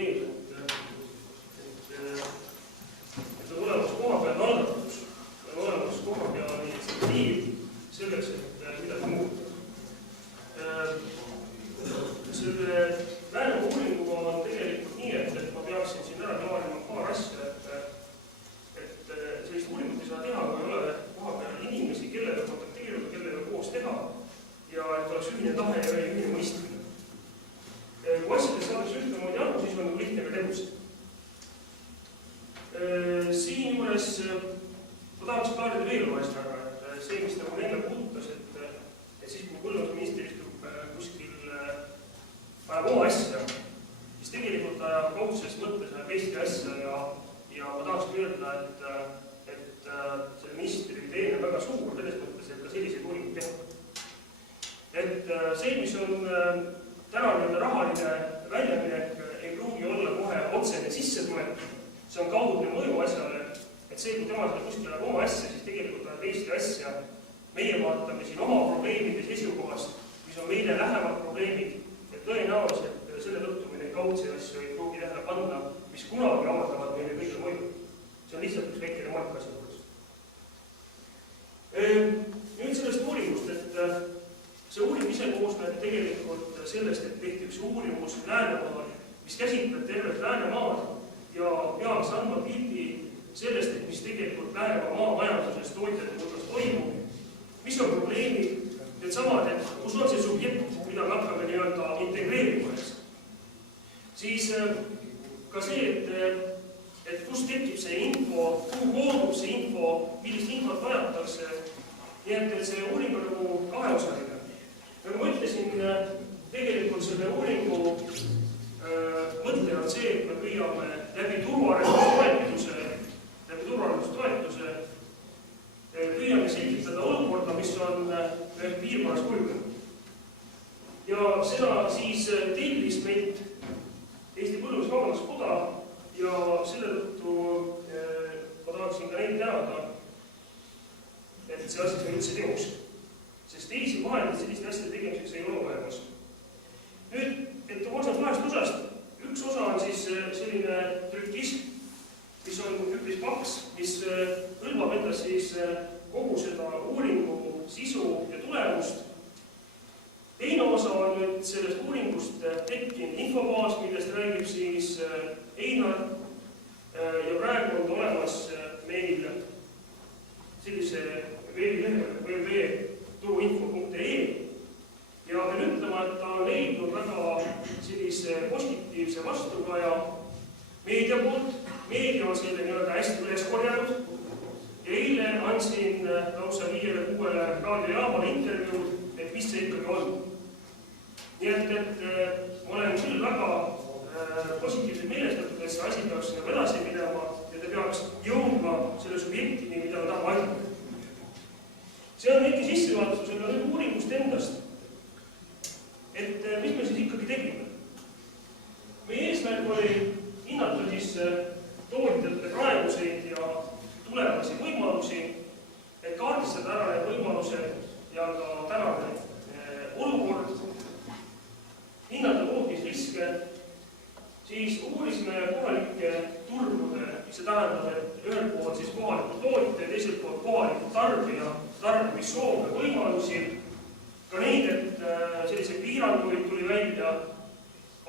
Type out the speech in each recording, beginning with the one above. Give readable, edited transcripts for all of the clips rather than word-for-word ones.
meelde, et on olemas kohapealne algatus, on olemas kohapealne initsiatiiv selleks, et midagi muuta. Selle Läänemaa uuringuga on tegelikult nii, et ma peaksin siin ära klaarima paar asja, et sellist uuringut ei saa teha, kui ei ole kohapeal inimesi, kellega kontakteeruda, kellega koos teha ja et oleks ühine tahe ja ühine mõistmine. Kui asjadest saadakse ühtemoodi aru, siis on lihtne ka tegutseda. Siinjuures ma tahaks klaarida veel ühest väga, et see, mis ta mulle enne puudutas, et siis kui põllumajandusminister istub kuskil ajab oma asja, siis tegelikult ta kaudses mõttes ajab Eesti asja ja ma tahaks öelda, et selle ministri teene on väga suur selles mõttes, et ka selliseid uuringuid teha. Et see, mis on täna rahaline väljaminek, ei pruugi olla kohe otsene sissetulek, see on kaudne mõju asjale, et see, kui tema seda kuskil ajab oma asja, siis tegelikult ajab Eesti asja. Meie vaatame siin oma probleemide seisukohast, mis on meile lähemad probleemid, et tõenäoliselt selle tõttu me neid kaudseid asju ei pruugi tähele panna, mis kunagi avaldavad meile kõige mõju. See on lihtsalt üks väike remark asja juures. Nüüd sellest uuringust, et see uuring ise koosneb tegelikult sellest, et tehti üks uurimus Läänemaal, mis käsitleb tervet Läänemaad ja peaks andma pildi sellest, et mis tegelikult Läänemaa maamajanduses tootjate hulgas toimub, mis on probleemid, need samad, et kus on see subjekt, mida me hakkame nii-öelda integreerima. Siis ka see, et kus tekib see info, kuhu koondub see info, millist infot vajatakse. Nii et see uuring on nagu kaheosaline. Nagu ma ütlesin, tegelikult selle uuringu mõte on see, et me püüame läbi turuarendustoetuse püüame selgitada olukorda, mis on piirkonnas kujunenud. Ja seda siis tellis meilt Eesti Põllumajandus-Kaubanduskoda ja selle tõttu ma tahaksin ka neid tänada, et see asi on üldse teoks. Sest teisi vahendeid selliste asjade tegemiseks ei ole olemas. Nüüd, et koosneb kahest osast. Üks osa on siis selline trükis, mis on üpris paks, mis hõlmab endas siis kogu seda uuringu sisu ja tulemust. Teine osa on nüüd sellest uuringust tekkinud infobaas, millest räägib siis Einar ja praegu on olemas meil sellise veebilehel www.turuinfo.ee ja pean ütlema, et ta on leidnud väga sellise positiivse vastukaja meedia poolt. Meedia on selle nii-öelda hästi üles korjanud ja eile andsin lausa 5-6 raadiojaamale intervjuud, et mis see ikkagi on. Nii et ma olen küll väga positiivselt meelestatud, et see asi peaks edasi minema ja ta peaks jõudma selle subjektini, mida me tahame aidata. See on väike sissejuhatus, aga nüüd uuringust endast. Et mis me siis ikkagi tegime? Meie eesmärk oli hinnata siis tootjate praeguseid ja tulevasi võimalusi, et kaardistada ära need võimalused ja ka tänane olukord, hinnata tootmisriske, siis uurisime kohalike turgude, mis see tähendab, et ühelt poolt siis kohalikud tootjad, teiselt poolt kohalikud tarbija, tarbimissoove, võimalusi, ka neid, et selliseid piiranguid tuli välja.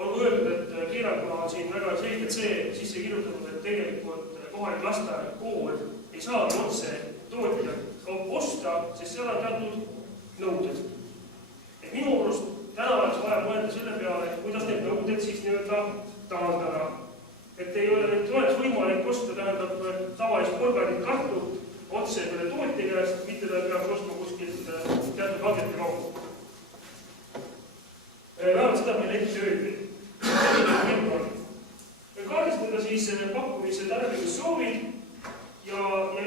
Olgu öeldud, et piiranguna on siin väga selgelt see sisse kirjutatud, et tegelikult kohalik lasteaed, kool ei saagi otse tootjad kaupa osta, sest seal on teatud nõuded. Et minu arust täna oleks vaja mõelda selle peale, et kuidas need nõuded siis nii-öelda taandada. Et ei oleks võimalik osta, tähendab tavalist porgandit kartut otse selle tootja käest, mitte ta peaks ostma kuskilt teatud hangete kaudu. Vähemalt seda meil ette öeldi. Kaardistada siis pakkumise tarbimissoovid ja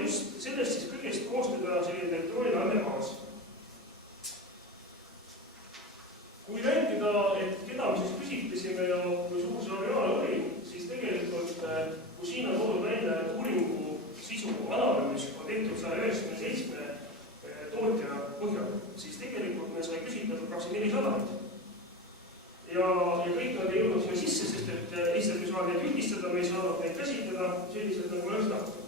just sellest siis kõigest koostada selline elektrooniline andmebaas. Kui rääkida, et keda me siis küsitlesime ja kui suur see areaal oli, siis tegelikult, kui siin on toodud välja uuringu sisu analüüs on tehtud 197 tootja põhjal, siis tegelikult me sai küsitletud 2400. Ja kõik nad ei jõudnud sinna sisse, sest et lihtsalt me saa neid üldistada, me ei saa neid käsitleda selliselt, nagu me oleks tahtnud.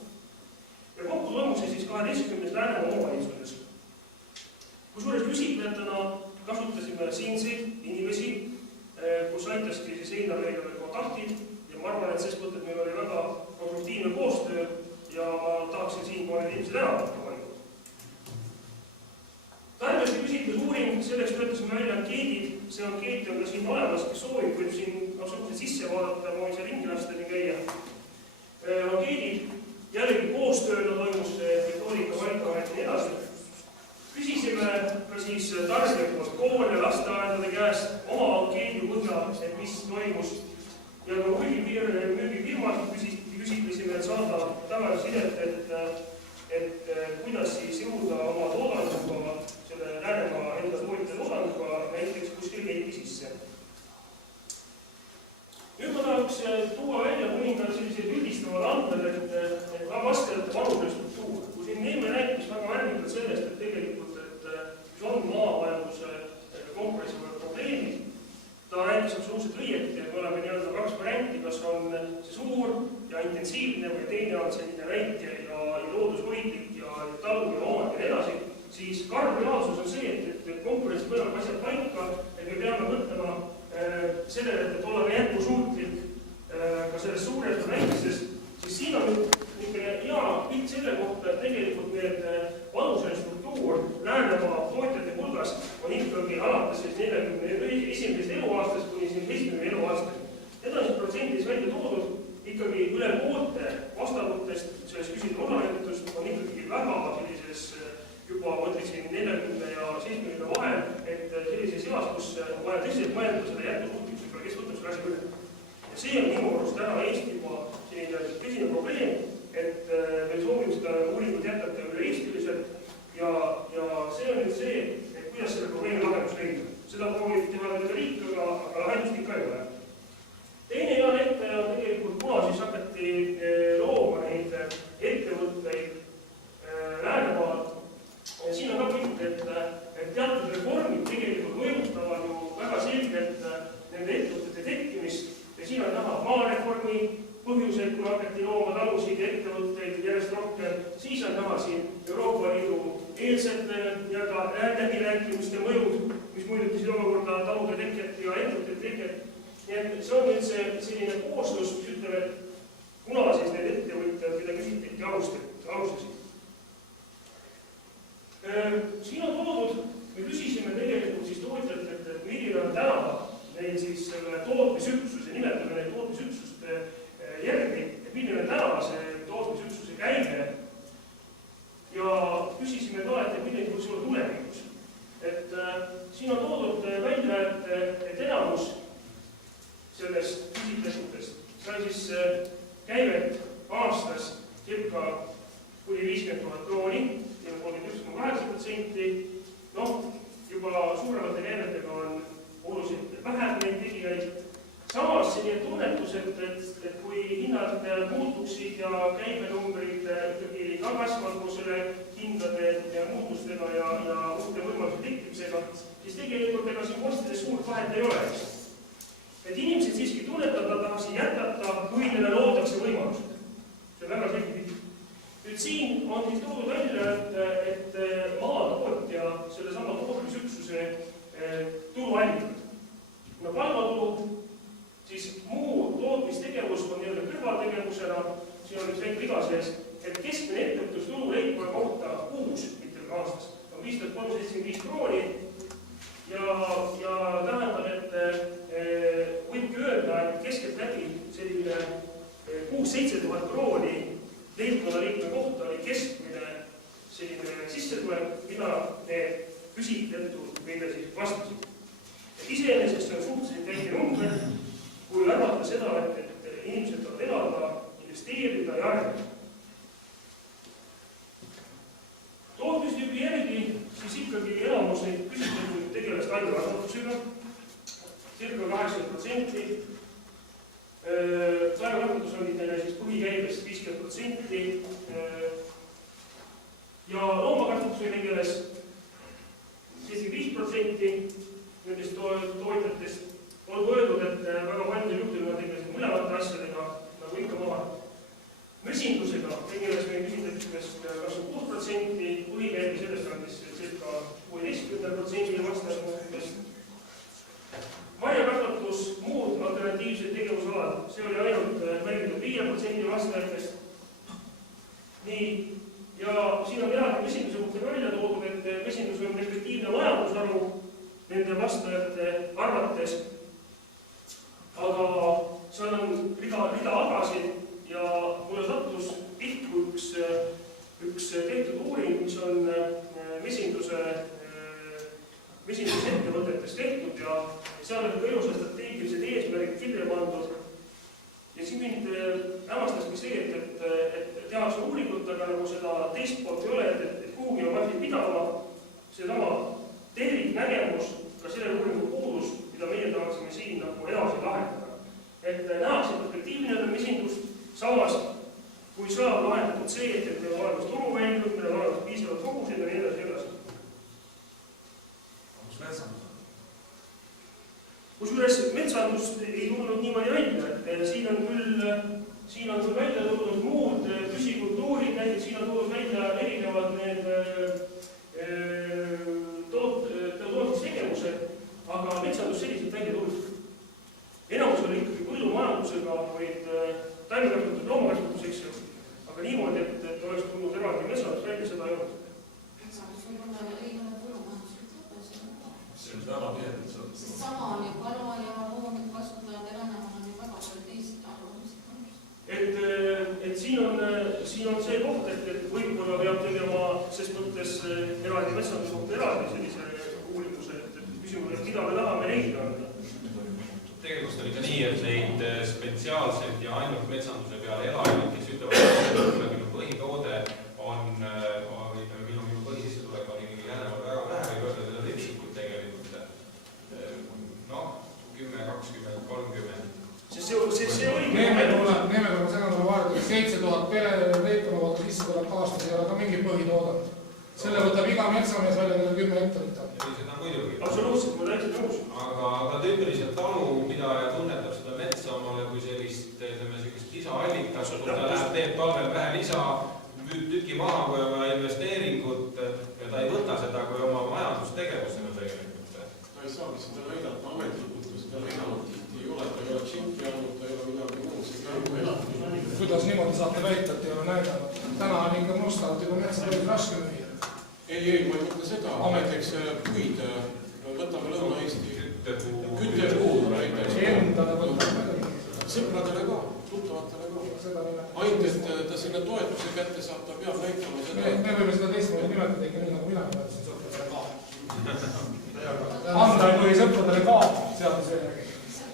Ja kokku toimub see siis 12. Läänemaa omavalitsuses. Kusjuures küsitlejatena kasutasime siinseid inimesi, kus aitaski siis Einar meile kontaktid ja ma arvan, et selles mõttes meil oli väga konstruktiivne koostöö ja ma tahaksin siinkohal inimesed ära valikut. Tarbijate küsitlusuuring, selleks töötasime välja ankeedid, see ankeet on ka siin olemas, kes soovib, võib siin absoluutselt sisse vaadata, ma võin seal ringi lasta nii käia. Ankeedid, jällegi koostööna toimus metoodika valikahet ja nii edasi. Küsisime ka siis tarbijate kool- ja lasteaedade käest oma ankeedi põhjal, et mis toimus. Ja ka müügifirmalt küsitlesime, et saada tagasisidet, et kuidas siis jõuda oma toodanguga, selle Läänemaa enda tootja toodanguga näiteks kuskil keeti sisse. Nüüd ma tahaks tuua välja mõningad sellised üldistavad andmed, et vastajate vanuse struktuur. Kui siin Neeme rääkis väga värvikalt sellest, et tegelikult mis on maamajanduse konkurentsivõime probleemid, ta rääkis absoluutselt õieti, et me oleme nii-öelda kaks varianti, kas on see suur ja intensiivne või teine on selline väike ja loodushoidlik ja talu ja loomad ja nii edasi, siis karm reaalsus on see, et konkurentsivõime asjad paika, et me peame mõtlema sellele, et olla jätkusuutlik ka selles suures ja väikeses, siis siin on niisugune hea pilt selle kohta, et tegelikult need vanusele struktuur Läänemaa tootjate hulgas on ikkagi alates 41. eluaastast kuni 70. eluaastast. Need on protsendis välja toodud ikkagi üle poolte vastavutest, selles küsitud osaletust on ikkagi väga sellises juba mõtleksin 40 ja 70 vahel, et sellises eas, kus on vaja tõsiselt mõelda selle jätkusuutlikkusega, kes võtab selle asja üle. Ja see on minu arust täna Eesti juba selline tõsine probleem, et me soovime seda uuringut jätkata üle-eestiliselt ja see on nüüd see, et kuidas selle probleemi lahendus leida. Seda proovib teha veel riik, aga lahendust ikka ei ole. Teine hea näitaja on tegelikult, kuna siis hakati looma neid ettevõtteid Läänemaal. Ja siin on ka pilt, et teatud reformid tegelikult mõjutavad ju väga selgelt nende ettevõtete tekkimist ja siin on näha maareformi põhjuseid, kui hakati looma talusid ja ettevõtteid järjest rohkem, siis on näha siin Euroopa Liidu eelsete läbirääkimiste mõjud, mis mõjutasid omakorda talude teket ja ettevõtete teket. Nii et see on nüüd selline kooslus, mis ütleb, et kuna siis need ettevõtjad, keda küsitleti, alustasid. Siin on toodud, me küsisime tegelikult siis tootjatelt, et milline on täna neil siis selle tootmisüksuse, nimetame neid tootmisüksuste järgi, et milline on täna see tootmisüksuse käive ja küsisime ka, et milline võiks olla tulevikus. Et siin on toodud välja, et enamus sellest küsitletutest sai siis käivet aastas circa kuni 50 000 krooni, 31,8%. Juba suuremate käivetega on oluliselt vähem neid tegijaid. Samas selline tunnetus, et kui hinnad muutuksid ja käibenumbrid ikkagi kasvavad koos selle hindade ja muutustega ja uute võimaluste tekkimisega, siis tegelikult ega siin postides suurt vahet ei ole. Et inimesed siiski tunnetada tahaksid jätkata, kui neile loodakse võimalused. See on väga selge pilt. Nüüd siin on siis toodud välja, et maatootja selle sama tootmisüksuse turuallikad. Palgatulu, siis muu tootmistegevus on nii-öelda kõrvaltegevusena, siin on üks väike riga sees, et keskmine ettevõtlustulu leibkonna kohta kuus, mitte aastas, on 5375 krooni ja tähendab, et võibki öelda, et keskelt läbi selline 6-7 000 krooni leibkonna liikme kohta oli keskmine selline sissetulek, mida need küsitletud meile siis vastasid. Et iseenesest on suhteliselt väike number, kui arvata seda, et inimesed saavad elada, investeerida ja arendada. Tootmistüübi järgi siis ikkagi enamus neid küsitletud tegelast taimekasvatusega, circa 80%. Taimekasvatus on neile siis põhikäibest 50% ja loomakasvatusega tegeles 75% nendest tootjatest. On öeldud, et väga paljudel juhtudel tegelesid mõlemate asjadega. keskmisest 26%, põhikäibi sellest andis circa 16% lasteaiakohtadest. Marjakasvatus, muud alternatiivsed tegevusalad, see oli ainult märgitud 5% lasteaedadest. Nii, ja siin on eraldi mesinduse kohta välja toodud, et mesindus on perspektiivne majandusharu nende vastajate arvates, aga seal on rida agasid ja mulle sattus pihku üks tehtud uuring, mis on mesindusettevõtetes tehtud ja seal on ka ilusa strateegilised eesmärgid kirja pandud. Ja siin mind hämmastaski see, et tehakse uuringut, aga nagu seda teist poolt ei ole, et kuhugi on asi pidama. See sama terviknägemus, ka selle uuringu puudus, mida meie tahaksime siin nagu edasi lahendada. Et nähakse perspektiivne mesindust, samas kui saab lahendatud see, et meil on olemas turuväljud, meil on olemas piisavad kogusid ja nii edasi. Kusjuures metsandust ei tulnud niimoodi välja, et siin on küll välja toodud muud püsikultuurid, näiteks siin on toodud välja erinevad need tootmistegevused, aga metsandus selliselt välja tulnud. Enamus oli ikkagi põllumajandusega, vaid taimekasvatus, loomakasvatus, eks ju. Aga niimoodi, et oleks tulnud eraldi metsandus välja, seda ei olnud. Metsandus võib-olla ei ole põllumajanduslik lõpes. See on väga teadnud. Sest sama on ju kala ja loomid kasutajad ja Läänemaa on ju väga palju teist arvamused. Et siin on see koht, et võib-olla peab tegema ses mõttes eraldi metsanduse kohta eraldi sellise uurimuse, et küsimus, et mida me tahame leida anda. Tegelikult oli ka nii, et neid spetsiaalselt ja ainult metsanduse peale elajaid, kes ütlevad, et minu põhitoode on, minu põhisissetulek on ikkagi Läänemaa väga vähe, või öelda, et need üksikud tegelikult 10, 20, 30. See oli Neemedega senadele vaadata, 7000 pere leibkonnavootu sissetulek aastas ei ole ka mingi põhitoodang. Selle võtab iga metsamees välja 10 hektarit. Seda muidugi. Absoluutselt, ma täitsa nõus. Aga tüüpiliselt talupidaja tunnetab seda metsa omale kui sellist lisaallikas, kui ta läheb, teeb talvel vähe lisa, müüb tüki maha kui oma investeeringut ja ta ei võta seda kui oma majandustegevusena tegelikult. Ta ei saagi seda näidata ametlikult, kui seda näidanud ei ole, ta ei ole tšinki andnud, ta ei ole midagi muud, see käigu elanud. Kuidas niimoodi saate väita, et ei ole näidanud? Täna on ikka mustalt juba metsa päris raske müüa. Ei, ma ei mõtle seda. Näiteks puid, võtame Lõuna-Eesti küttepuud näiteks. Endale võtame. Sõpradele ka, tuttavatele ka. Ainult, et ta sinna toetuse kätte saab, ta peab näitama seda. Me võime seda teistmoodi nimetada ikka nii, nagu mina nimetasin sõpradele ka. Anda ei või sõpradele ka seaduse järgi.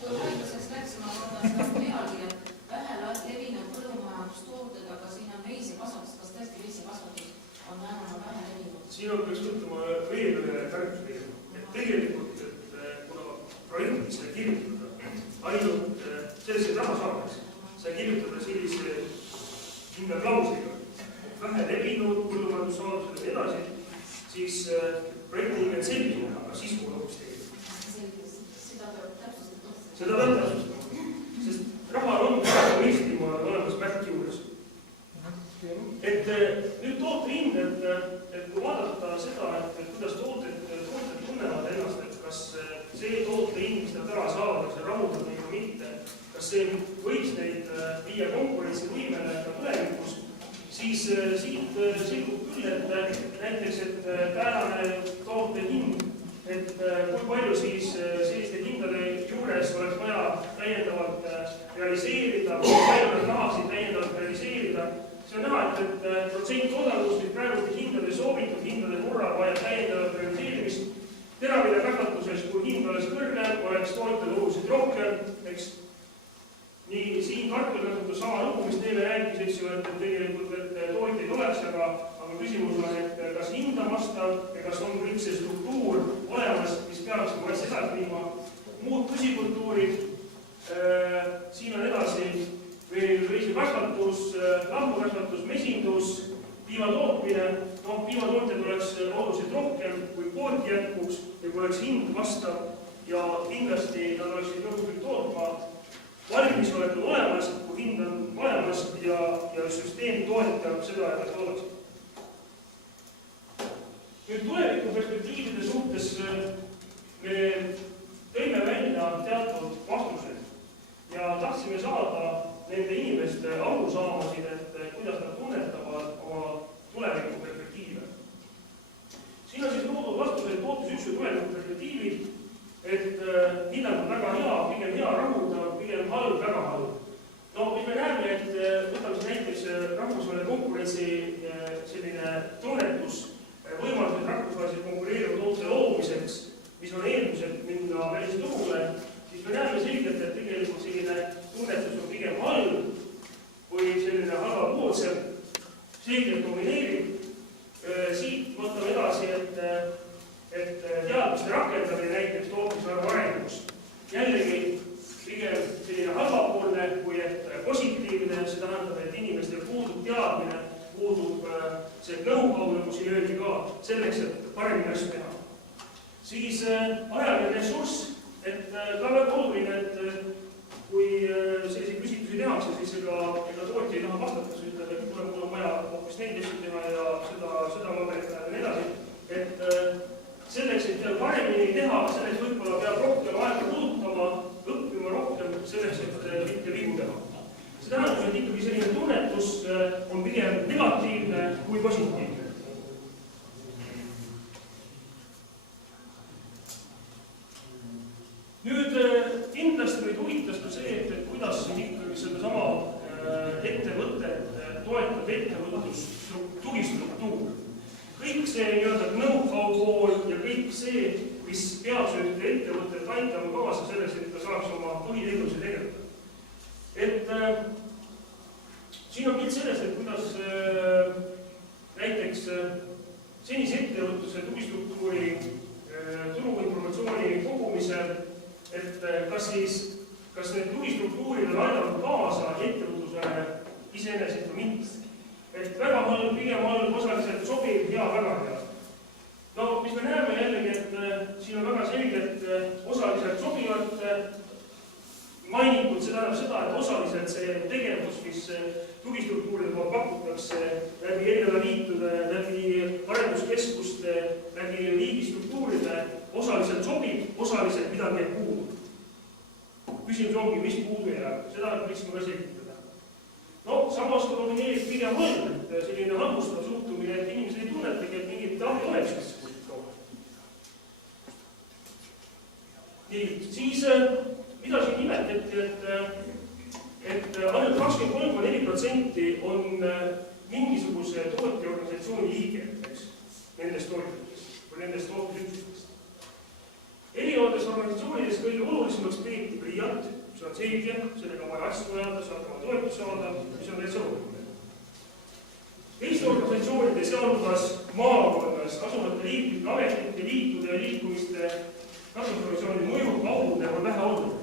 Kui haiguseks läks, ma vaatan seda pealgi, et vähe levinud põllumajandustooted, aga siin on veisekasvatus. Kas tõesti veisekasvatus on Läänemaa vähe levinud? Siin on peaks võtma veel üle tarkus tegema. Et tegelikult, et kuna projektis seda kirjutada, ainult sellise raha saamaks, seda kirjutada sellise hinga klausliga, vähe levinud põllumajandussaadused ja edasi, siis projekti nimed selline, aga sisu on hoopis tegelikult. Seda peab täpsustama. Seda peab täpsustama, sest rahal on mõistlimal olemas märk juures. Et nüüd toote hind, et kui vaadata seda, et kuidas tooted tunnevad ennast, et kas see toote hind, mis nad ära saavad, see rahuldab neid või mitte, kas see võiks neid viia konkurentsivõimele ka tulevikus, siis siit selgub küll, et näiteks, et tänane toote hind, et kui palju siis selliste hindade juures oleks vaja täiendavalt realiseerida, kui palju nad tahaksid täiendavalt realiseerida. See on näha, et protsent toodangust nüüd praeguste hindade soovitud hindade korral vajab täiendavat realiseerimist. Teraviljakasvatuses, kui hind oleks kõrgem, oleks tootjad oluliselt rohkem, eks. Nii siin kartulikasvatus sama lugu, mis teile rääkis, eks ju, et tegelikult tootjaid oleks, aga küsimus on, et kas hinda vastav ja kas on kõik see struktuur olemas, mis peaks mõnes edasi viima. Muud püsikultuurid, siin on edasi veel veisekasvatus, lahmukasvatus, mesindus, piimatootmine. Piimatootjad oleks oluliselt rohkem, kui kvooti jätkuks ja kui oleks hind vastav ja kindlasti nad oleksid nõudnud tootma. Valmisolek on olemas, kui hind on olemas ja süsteem toetab seda, et nad oleksid. Nüüd tuleviku perspektiivide suhtes me tõime välja teatud vastused ja tahtsime saada nende inimeste arusaamasid, et kuidas nad tunnetavad oma tuleviku perspektiive. Siin on siis toodud vastused ootus üks tuleviku perspektiivid, et hinnang on väga hea, pigem hea rahuldav, pigem halb, väga halb. No, mis me näeme, et võtame siis näiteks rahvusvaheline konkurentsi selline tunnetus, võimalused rahvusvaheliselt konkureeriva toote loomiseks, mis on eeldused minna välisturule, siis me näeme selgelt, et tegelikult selline tunnetus on pigem halb või selline halvapoolsev, selgelt domineerib. Siit võtame edasi, et teadmiste rakendamine näiteks tootmisarvu arengus. Jällegi pigem selline halvapoolne kui et positiivne, see tähendab, et inimestel puudub teadmine, puudub see know-how, nagu siin öeldi ka, selleks, et paremini asju teha. Siis ajaline ressurss, et ka väga oluline, et kui selliseid küsitlusi tehakse, siis ega tootja ei taha vastata, siis ütleb, et mul on vaja hoopis neid asju teha ja seda maberit ja nii edasi. Et selleks, et paremini teha, selleks võib-olla peab rohkem aega kulutama, õppima rohkem selleks, et mitte vigu teha. See tähendab, et ikkagi selline tunnetus on pigem negatiivne kui positiivne. Nüüd kindlasti meid huvitas ka see, et kuidas ikkagi sedasama ettevõtet toetab ettevõtlustugistruktuur. Kõik see know-how pool ja kõik see, mis peab ühte ettevõtet aitama kaasa selleks, et ta saaks oma põhitegevuse tegeleda. Et siin on pilt sellest, et kuidas näiteks senise ettevõtluse tugistruktuuri turuinformatsiooni kogumisel, et kas need tugistruktuurid on aidanud kaasa ettevõtlusele iseenesest või mitte. Et väga halb, pigem halb, osaliselt sobiv, hea, väga hea. No, mis me näeme jällegi, et siin on väga selgelt osaliselt sobivad mainitud, see tähendab seda, et osaliselt see tegevus, mis tugistruktuuridega pakutakse läbi erineva liitude, läbi arenduskeskuste, läbi riigistruktuuride, osaliselt sobib, osaliselt midagi ei puudu. Küsimus ongi, mis puudu jääb, seda võiksime ka selgitada. No, samas ka domineerib pigem halb, et selline halvustav suhtumine, et inimesed ei tunnetagi, et mingit abi oleks. Nii, siis mida siin nimetati, et ainult 23,4% on mingisuguse tootjaorganisatsiooni liige, nendest tootjatest või nendest tootmisüksustest. Erinevates organisatsioonides kõige olulisemaks peeti pliiat, see on selge, sellega vaja asju ajada, saab oma toetusi saada, mis on täitsa oluline. Teiste organisatsioonide, sealhulgas maakonnas asuvate riiklike ametite, liitude ja liikumiste kasutusorganisatsiooni mõju kaudu on vähe oluline.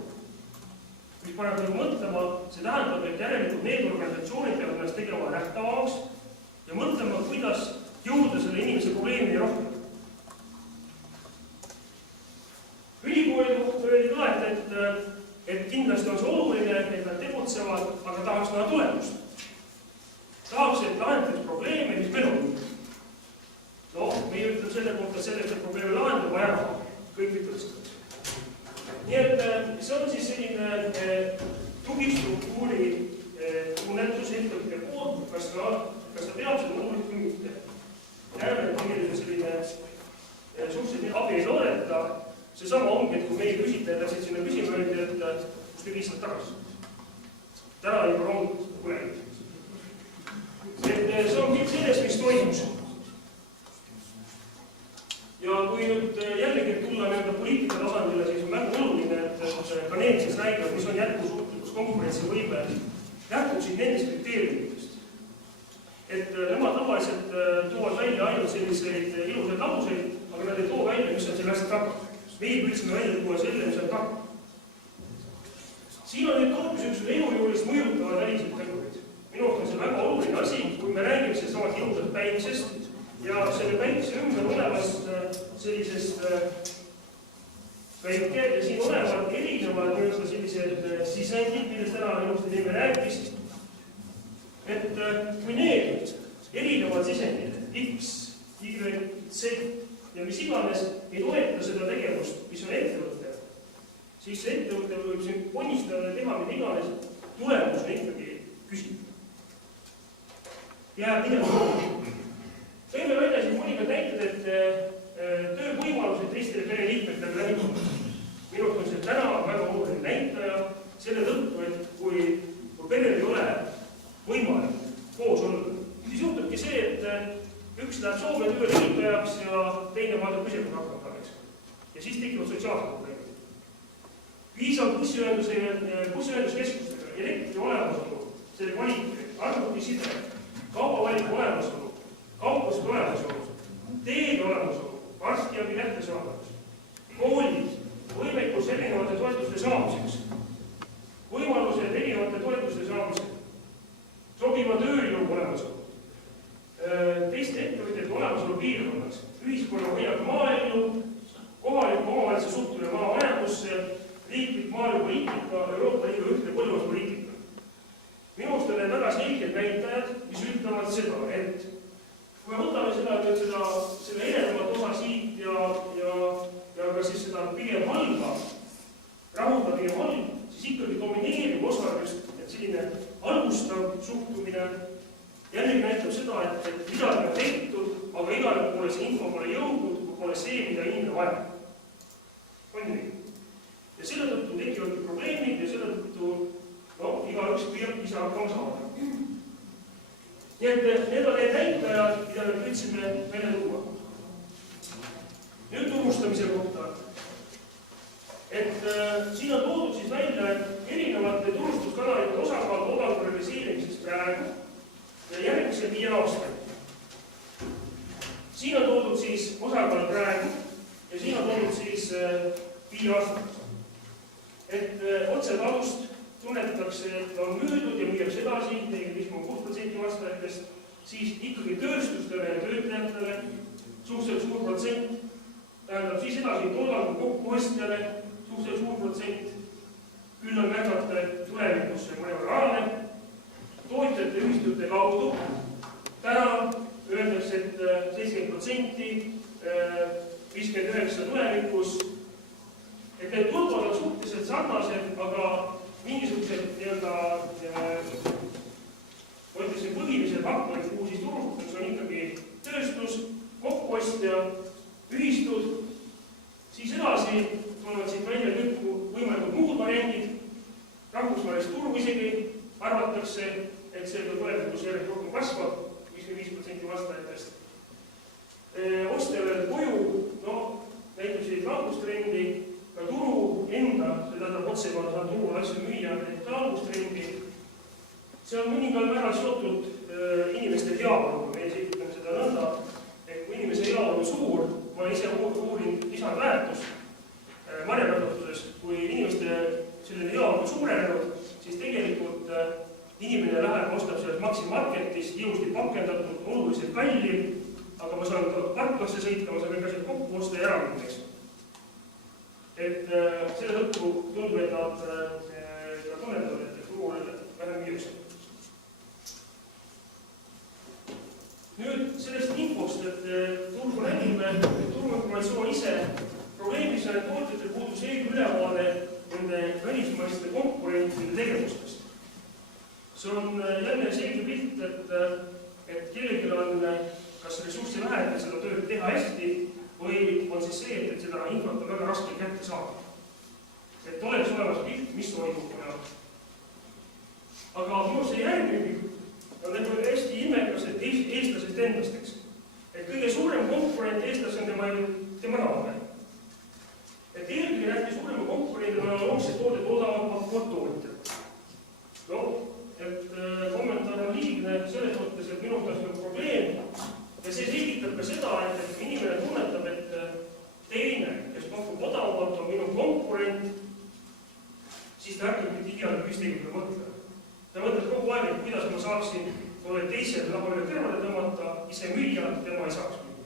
Mis paneb nagu mõtlema, see tähendab, et järelikult need organisatsioonid peavad ennast tegema nähtavaks ja mõtlema, kuidas jõuda selle inimese probleemini rohkem. Ülikooli kohta öeldi ka, et kindlasti on see oluline, et nad tegutsevad, aga tahaks näha tulemust. Tahaks, et lahendaks probleeme, mis meil on. No, meie ütleme selle kohta, selleks, et probleeme lahendab, vaja raha. Kõik ütlevad seda. Nii et see on siis selline tugistruktuuri tunnetus ettevõtja poolt, kas ta peab seda oluliselt või mitte. Näeme, et tegelikult selline suhteliselt abi ei loodeta. Seesama ongi, et kui meie küsitlejad läksid sinna küsima, öeldi, et kus te viisad tagasi. Täna juba rong põlenud. See on kõik sellest, mis toimus. Ja kui nüüd jällegi tulla poliitika tasandile, siis on väga oluline, et ka need, kes räägivad, mis on jätkusuutlikkus, konkurentsivõime, lähtuksid nendest kriteeriumitest. Et nemad tavaliselt toovad välja ainult selliseid ilusaid lauseid, aga nad ei too välja, mis on selle asja taga. Meie püüdsime välja tuua selle, mis on taga. Siin on nüüd tootmisüksused elujuulist mõjutavad väliseid tegurid. Minu arust on see väga oluline asi, kui me räägime sellest ilusast päikesest ja selle päikese ümber olevast sellisest väike ja siin olevad erinevad sellised sisendid, millest täna ilusti teeme rääkis. Et kui need erinevad sisendid, X, Y, Z ja mis iganes ei toeta seda tegevust, mis on ettevõte, siis see ettevõte võib siin ponnistada ja teha mida iganes, tulemus on ikkagi küsib. Jääb midagi rohkem. Teeme välja siin mõningad näited, et töövõimalused teistele pereliikmetele läbi. Minult on see täna väga oluline näitaja selle tõttu, et kui perel ei ole võimalik koos olla, siis juhtubki see, et üks läheb Soome tööle liitajaks ja teine vaatab püsikud hakkama. Ja siis tekivad sotsiaalsed probleemid. Piisav bussiühenduskeskustega, elektri olemasolu, selle kvaliteet, arvutiside, kaubavaliku olemasolu, kaupluste olemasolu, teede olemasolu, arstiabi kättesaadavus, koolid, võimekus erinevate toetuste saamiseks, võimalused erinevate toetuste saamiseks, sobiva tööjõu olemasolu, teiste ettevõtjate olemasolu piirkonnas, ühiskonna hoiak maaellu, kohaliku omavalitsuse suhtumine maamajandusse, riiklik maaelupoliitika, Euroopa Liidu ühtne põllumajanduspoliitika. Minu arust on need väga selged näitajad, mis ütlevad seda, et kui me võtame seda edenevat osa siit ja ka siis seda pigem halba, rahulda pigem halb, siis ikkagi domineeriv osa just, et selline alustav suhtumine jällegi näitab seda, et midagi on tehtud, aga igale poole see info pole jõudnud, kui pole see, mida inimene vajab. On nii? Ja selle tõttu tekivadki probleemid ja selle tõttu igaüks püüab ise hakkama saada. Nii et need on need näitajad, mida me püüdsime välja tuua. Nüüd turustamise kohta. Et siin on toodud siis välja, et erinevate turustuskanalite osakaal toodangu realiseerimiseks praegu ja järgmisel 5 aastal. Siin on toodud siis osakaal praegu ja siin on toodud siis 5 aastat. Et otsetalust tunnetatakse, et on müüdud ja müüakse edasi 45,6% vastajatest, siis ikkagi tööstustele ja töötajatele suhteliselt suur protsent, tähendab siis edasi toodangu kokkuostjale suhteliselt suur protsent, küll on märgata, et tulevikus see mõnevõrraalne, tootjate ühistute kaudu, täna öeldakse, et 70%, 59% tulevikus, et need tutvavad on suhteliselt sarnased, aga mingisugused ma ütlesin põhilised faktorid, kuhu siis turustatakse, on ikkagi tööstus, kokkuostja, ühistud, siis edasi tulevad siit välja kõik võimalikud muud variandid, rahvusvahelist turgu isegi arvatakse, et see tulevikus järjest rohkem kasvab, 55% vastajatest. Ostjale koju, näitab selline langustrendi, ka turu enda, see tähendab otsekohal saab turul asju müüa, et langustrendi. See on mõningal määral seotud inimeste heaoluga, meie selgitame seda nõnda, et kui inimese heaolu on suur, ma ise uurin lisandväärtust marjakasvatuses, kui inimeste selline heaolu on suurenenud, siis tegelikult inimene läheb, ostab sellest Maximarketist, ilusti pakendatud, oluliselt kallim, aga ma saan ka parklasse sõita, ma saan kõik asjad kokku osta ja ära minna. Et selle tõttu tundub, et nad tunnetavad, et turul vähem müüakse. Nüüd sellest infost, et turgu nägime, turuinformatsioon ise, probleemis on, et tootjatel puudub selge ülevaade nende välismaiste konkurentide tegevustest. See on jälle selge pilt, et kellelgi on kas ressurssi vähe, et seda tööd teha hästi, või on siis see, et seda infot on väga raske kätte saada. Et oleks olemas pilt, mis toimub. Aga minu see järgmine on hästi ilmekas, et eestlasest endasteks. Et kõige suurem konkurent eestlas on tema raame. Et eelkõige nähti suurema konkurendina loomsed toodet odavalt pakkuvad tootjad. Et kommentaar on liigne selles mõttes, et minu käes on probleem. Ja see selgitab ka seda, et inimene tunnetab, et teine, kes pakub odavalt, on minu konkurent, siis ta hakkab mitte igal püstiga mõtlema. Ta mõtleb kogu aeg, et kuidas ma saaksin teisele nahale kõrvale tõmmata, ise müüa, tema ei saaks müüa.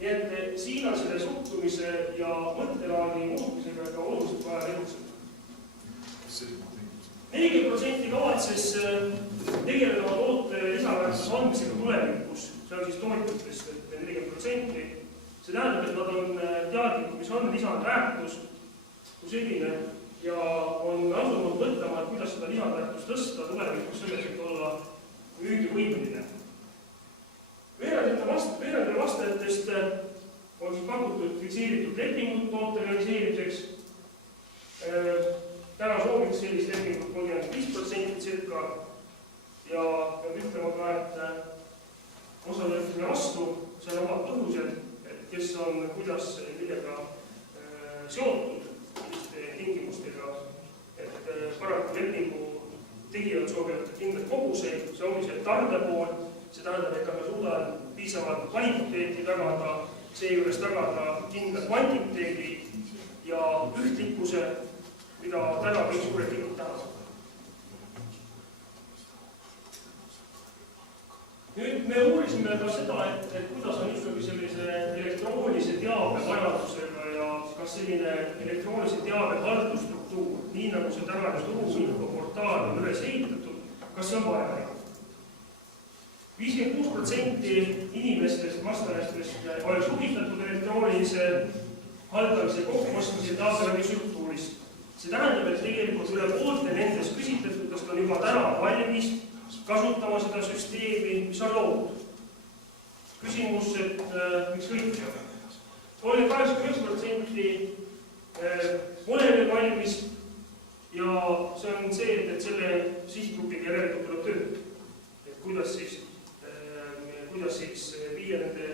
Nii et siin on selle suhtumise ja mõttelaadi muutusega ka oluliselt vaja tegutseda. 40% kavatses tegeleda toote lisaväärtuse andmisega tulevikus, see on siis tootjatest, et 40%. See tähendab, et nad on teadlikud, mis on lisandväärtus kui selline ja on asunud mõtlema, et kuidas seda lisandväärtust tõsta tulevikus selleks, et olla müügivõimeline. Veerandile vastajatest on siis pakutud fikseeritud lepingut toote realiseerimiseks. Täna sooviks sellist lepingut 35% circa ja peab ütlema ka, et osalejatele vastu, see on omad põhjused, et kes on, kuidas, millega seotud selliste tingimustega, et paraku lepingu tegijad soovivad kindlalt koguseid, see ongi see tarde pool, see tähendab, et me suudame piisavalt kvaliteeti tagada, seejuures tagada kindla kvantiteedi ja ühtlikkuse, mida täna kõik suured liigud tahavad. Nüüd me uurisime ka seda, et kuidas on ikkagi sellise elektroonilise teabe vajadusega ja kas selline elektroonilise teabe haldusstruktuur, nii nagu see tänane turuinfoportaal on üles ehitatud, kas see on vajalik? 56% inimestest, vastajatest oleks huvitatud elektroonilise haldamise kokkuostmise teabe struktuurist. See tähendab, et tegelikult üle poolte nendest küsitletud, kas on juba täna valmis kasutama seda süsteemi, mis on loodud. Küsimus, et miks kõik? 89% pole veel valmis ja see on see, et selle sihtgrupiga järelikult tuleb tööd. Et kuidas siis viia nende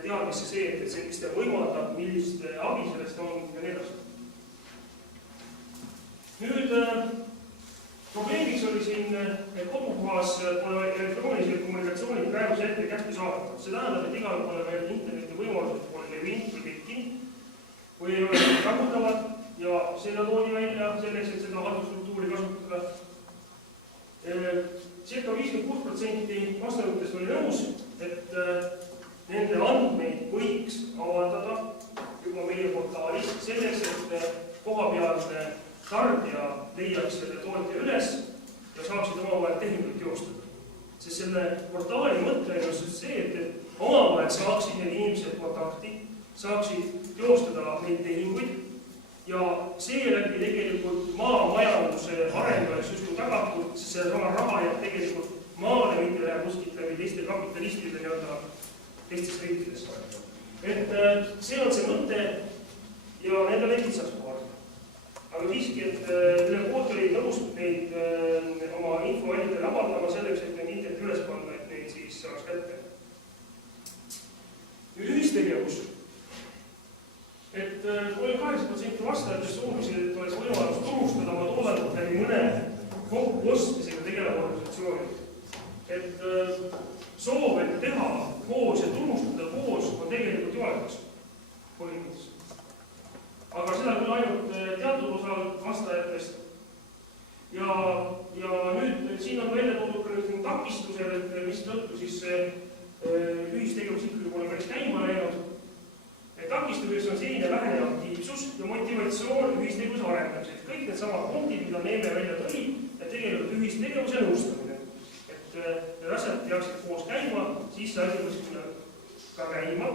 teadmisse see, et see, mis te võimaldab, millist abi sellest on ja nii edasi. Nüüd probleemiks oli siin, et kodukohas pole elektroonilised kommunikatsioonid praeguse hetke kättesaadavad. See tähendab, et igal pole veel interneti võimalused pole levinud või tekkinud või ei ole rahuldavad ja seda toodi välja selleks, et seda haldusstruktuuri kasutada. Circa 56% vastanutest oli nõus, et nende andmeid võiks avaldada juba meie portaalis selleks, et kohapealne tarbija leiaks selle tootja üles ja saaksid omavahel tehinguid teostada. Sest selle portaali mõte on see, et omavahel saaksid need inimesed kontakti, saaksid teostada neid tehinguid ja seeläbi tegelikult maamajanduse areng oleks justkui tagatud, sest see raha jääb tegelikult maale, mitte läheb kuskilt läbi teiste kapitalistide nii-öelda teistes riikides. Et see on see mõte ja need on need kitsaskohad. Aga siiski, et üle poolt oli nõus neid oma infoallikaid avaldama selleks, et neid internet üles panna, et neid siis saaks kätte. Nüüd ühistegevus. Et 38% vastajatest soovisid, et oleks võimalus turustada oma toodangut läbi mõne kokkuostmisega tegeleva organisatsiooni. Et soov, et teha koos ja turustada koos on tegelikult ju olemas põhimõtteliselt. Aga seda küll ainult teatud osal vastajatest. Ja nüüd siin on välja toodud ka nüüd takistused, mis tõttu siis ühistegevus ikkagi pole päris käima läinud. Takistuseks on selline vähene aktiivsus ja motivatsioon ühistegevuse arendamiseks. Kõik need samad punktid, mida meile välja tõi, et tegelikult ühistegevuse nõustamine. Et need asjad peaksid koos käima, siis see asi kuskil ka käima.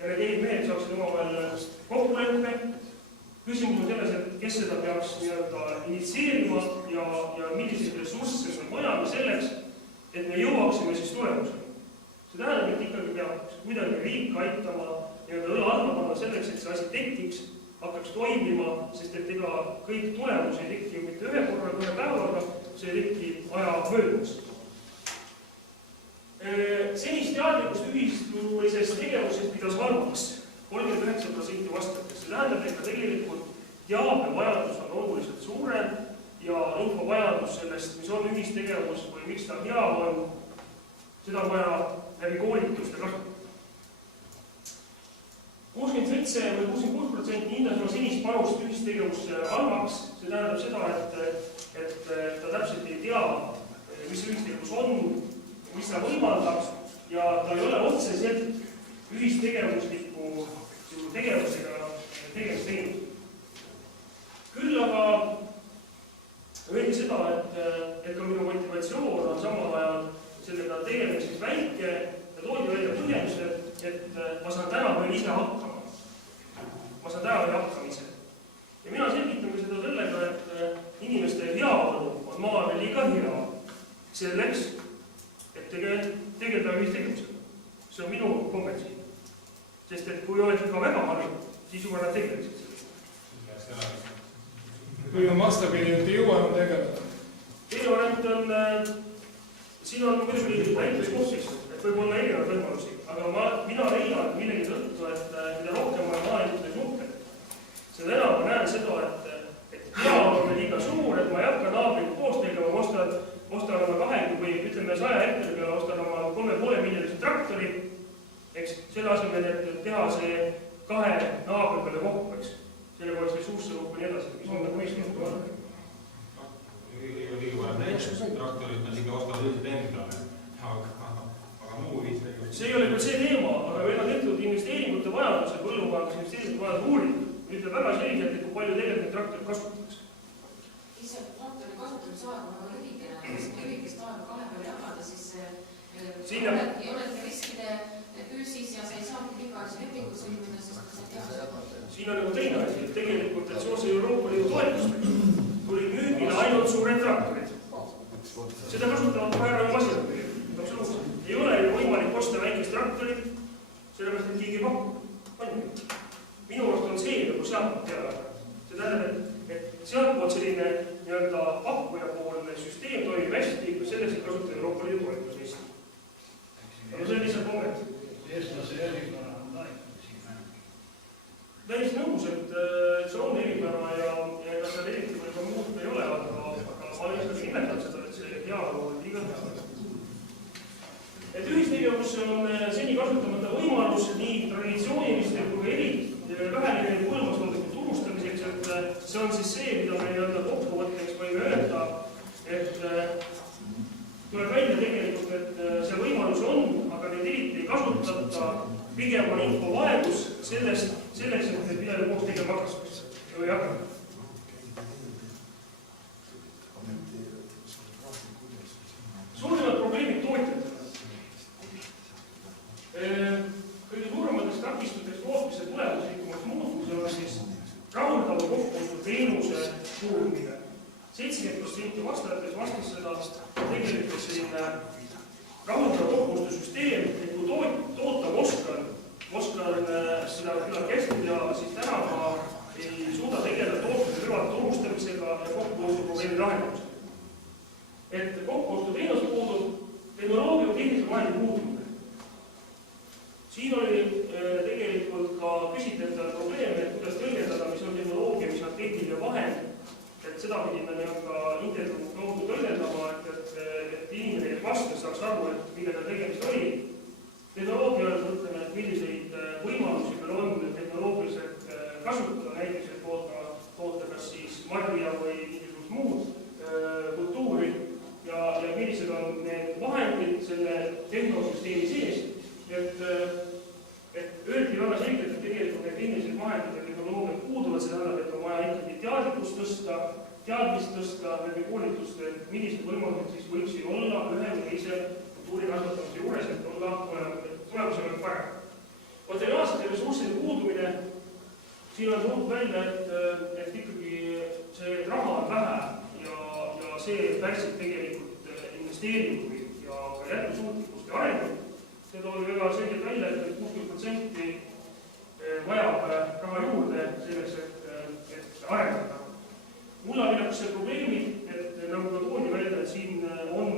Ja need mehed saaksid omavahel kokkuleppe. Küsimus on selles, et kes seda peaks initsieerima ja milliseid ressursse on vajame selleks, et me jõuaksime siis tulemusele. See tähendab, et ikkagi peab kuidagi riik aitama õla alla panna selleks, et see asi tekiks, hakkaks toimima, sest et ega kõik tulemus ei teki mitte ühe korraga, ühe päevaga, see teki aja möödumas. Senist teadlikkust ühistulisest tegevusest pidas halvaks 39% vastajatest. See tähendab, et ka tegelikult teabevajadus on oluliselt suurem ja infovajadus sellest, mis on ühistegevus või miks ta hea on, seda on vaja läbi koolituste kasutada. 67 või 66% hindas on senist panust ühistegevusse halvaks. See tähendab seda, et ta täpselt ei tea, mis ühistegevus on, mis ta võimaldab ja ta ei ole otseselt ühistegevusliku tegevusega tegevust teinud. Küll aga öeldi seda, et ka minu motivatsioon on samal ajal sellega tegemiseks väike ja toodi välja põhjendused, et ma saan täna veel ise hakkama. Ma saan täna veel hakkama ise. Ja mina selgitan seda sellega, et inimeste heaolu on maal veel liiga hea selleks, et tegeleda ühistegevusega. See on minu kommentsiin. Sest et kui oled ka väga halb, siis juba nad tegelesid seda. Kui on vastapidi, et ei jõua enam tegeleda. Teine variant on, siin on muidugi näiteks koosseis, et võib olla erinevad võimalusi, aga mina leian millegi tõttu, et mida rohkem ma olen neid nuhted, seda enam ma näen seda, et heaolu on liiga suur, et ma ei hakka naabrit koos tegema, ma ostan oma 20 või ütleme 100 hektari peale, ostan oma 3,5 miljonilise traktori, eks selle asemel, et teha see 2 naabri peale kokku, eks. Sellega oleks ressursse kokku nii edasi, mis on nagu mõistlik on. Kõige parem näiteks traktorit on ikka ostavad üldiselt endale, aga muu viis tegelikult. See ei ole küll see teema, aga meil on tehtud investeeringute vajaduse, põllumajanduse investeeringute vajaduse uuring. Ütleb väga selgelt, et kui palju tegelikult traktorit kasutatakse. Ise traktori kasutamise aeg on väga lühikene, kui lühikest aega 2 peale jagada, siis ei olegi riskide küüsis ja sa ei saagi pikaajalise lepingu sõlmida, sest sa ei tea seda. Siin on nagu teine asi, et tegelikult, et seoses Euroopa Liidu toetustega tuli müügile ainult suured traktorid. Seda kasutavad väga masinad absoluutselt. Ei ole ju võimalik osta väikest traktorit, sellepärast, et keegi pakub. Minu arust on see nagu sealtpoolt peale. See tähendab, et sealtpoolt selline nii-öelda pakkujapoolne süsteem toimib hästi, selleks, et kasutada Euroopa Liidu toetust. Aga see on lihtsalt moment. Eestlase eripära on laikunud siin. Täiesti nõus, et see on eripära ja ega seal eriti võib-olla muud ei ole, aga ma ikkagi nimetan seda, et see heaolu on liiga hea. Et ühistegevus on seni kasutamata võimalus nii traditsiooniliste kui vähenenud põllumajandustoodete turustamiseks, et see on siis see, mida me nii-öelda kokkuvõtteks võime öelda, et tuleb välja tegelikult, et see võimalus on, aga neid eriti ei kasutata, pigem on info vaegus selleks, et midagi koos tegema hakkas või hakata. Suuremad probleemid tootjatele. Kõige suurematest takistustest tootmise tulemuslikumaks muutusel on siis rahuldava kokkuhoiu teenuse puudumine. 70% vastajatest vastas seda tegelikult selline rahuldava kokkuhoiusüsteem, et kui toota oskan seda külla kästi ja siis täna ma ei suuda tegeleda tootmise kõrvalt turustamisega ja kokkuhoiu probleemi lahendamisega. Et kokkuhoiu teenus puudub, tehnoloogia või tehnilise vahendi puudumine. Siin oli tegelikult ka küsitletav probleem, et kuidas tõlgendada, mis on tehnoloogia, mis on tehniline vahend. Et seda pidime ka intervjuu kaudu tõlgendama, et inimene, kes vastas, saaks aru, et millega tegemist oli. Tehnoloogia on, mõtleme, et milliseid võimalusi meil on tehnoloogiliselt kasutada, näiteks, et toota kas siis marja või mingisugust muud kultuuri ja millised on need vahendid selle tehnosüsteemi sees. Et öeldi väga selgelt, et tegelikult need inimesed vahendid ja tehnoloogiad puuduvad, see tähendab, et on vaja ikkagi teadmist tõsta läbi koolituste, et millised võimalused siis võiksid olla ühe või teise kultuuri kasvatamise juures, et olla tulemusega parem. Materiaalsete ressursside puudumine, siin on tulnud välja, et ikkagi see raha on vähe ja see pärsib tegelikult investeeringuid ja jätkusuutlikkust ja arengut. See toodi väga selgelt välja, et 60% vajab raha juurde selleks, et arendada. Mullaviljakuse probleemid, et nagu ka toodi välja, et siin on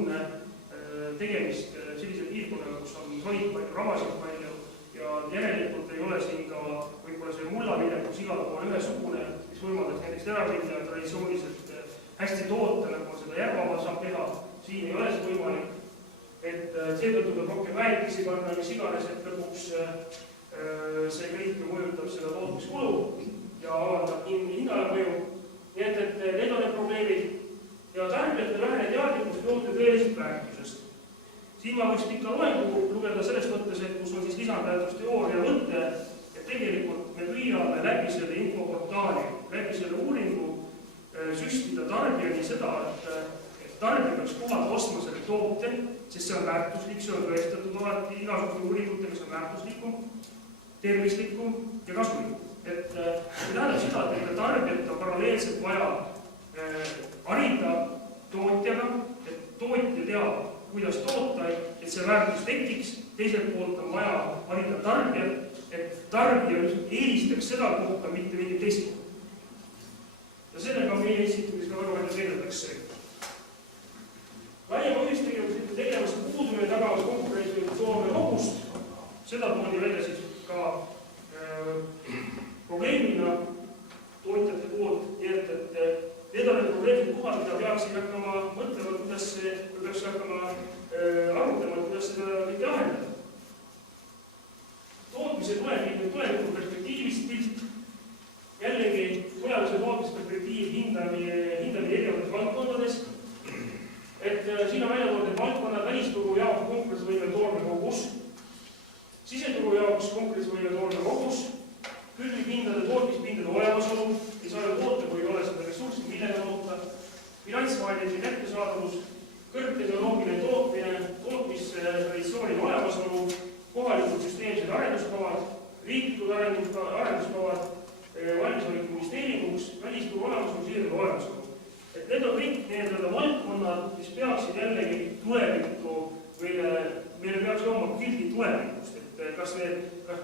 tegemist sellise piirkonnaga, kus on soid palju, ramasid palju ja järelikult ei ole siin ka võib-olla see mullaviljakus igal pool ühesugune, mis võimaldaks näiteks teravilja traditsiooniliselt hästi toota, nagu seda järvamaal saab teha, siin ei ole see võimalik. Et seetõttu tuleb rohkem väetisi panna, mis iganes, et lõpuks see kõik mõjutab seda tootmiskulu ja avaldab hinnale mõju. Nii et need on need probleemid ja tarbijate vähene teadlikkust toote tõelisest väärtusest. Siin ma võiks pikka loengu lugeda selles mõttes, et kus on siis lisandväärtusteooria mõte, et tegelikult me püüame läbi selle infoportaali, läbi selle uuringu süstida tarbijani seda, et tarbija peaks kohata ostma selle toote, sest see on väärtuslik, see on tõestatud alati igasuguse uuringutega, see on väärtuslikum, tervislikum ja kasulikum. Et see tähendab seda, et tarbijat on paralleelselt vaja harida tootjaga, et tootja teab, kuidas toota, et see väärtus tekiks, teiselt poolt on vaja harida tarbijat, et tarbija eelistaks seda kohta, mitte mingit teist kohta. Ja sellega meie instituudis ka väga palju tegeldakse. Laiema ühistegevuse puudumine tagavad konkurentsivõimet Soome kogust. Seda toodi välja siis ka probleemina tootjate poolt, nii et need on need probleemid kohad, mida peaksid hakkama mõtlema, kuidas peaks hakkama arutama, kuidas seda mitte ahendada. Tootmise tuleviku perspektiivist pilt, jällegi tulevuse tootmisperspektiiv hindamine erinevates valdkondades, et siin on välja toodud valdkonnad välisturu jaoks konkurentsivõime toorme kogus, siseturu jaoks konkurentsivõime toorme kogus, külvikhindade tootmispindade olemasolu, ei saa ju toota, kui ei ole seda ressurssi, millega toota, finantsvahendite kättesaadavus, kõrgtehnoloogiline tootmine, tootmistraditsioonide olemasolu, kohalikud süsteemsed arenduskavad, riiklikud arenduskavad, valmisoleku investeeringuks, välisturu olemasolu, siseturu olemasolu. Et need on kõik need valdkonnad, mis peaksid jällegi tulevikku, meile peaks olema pildi tulevikust, et kas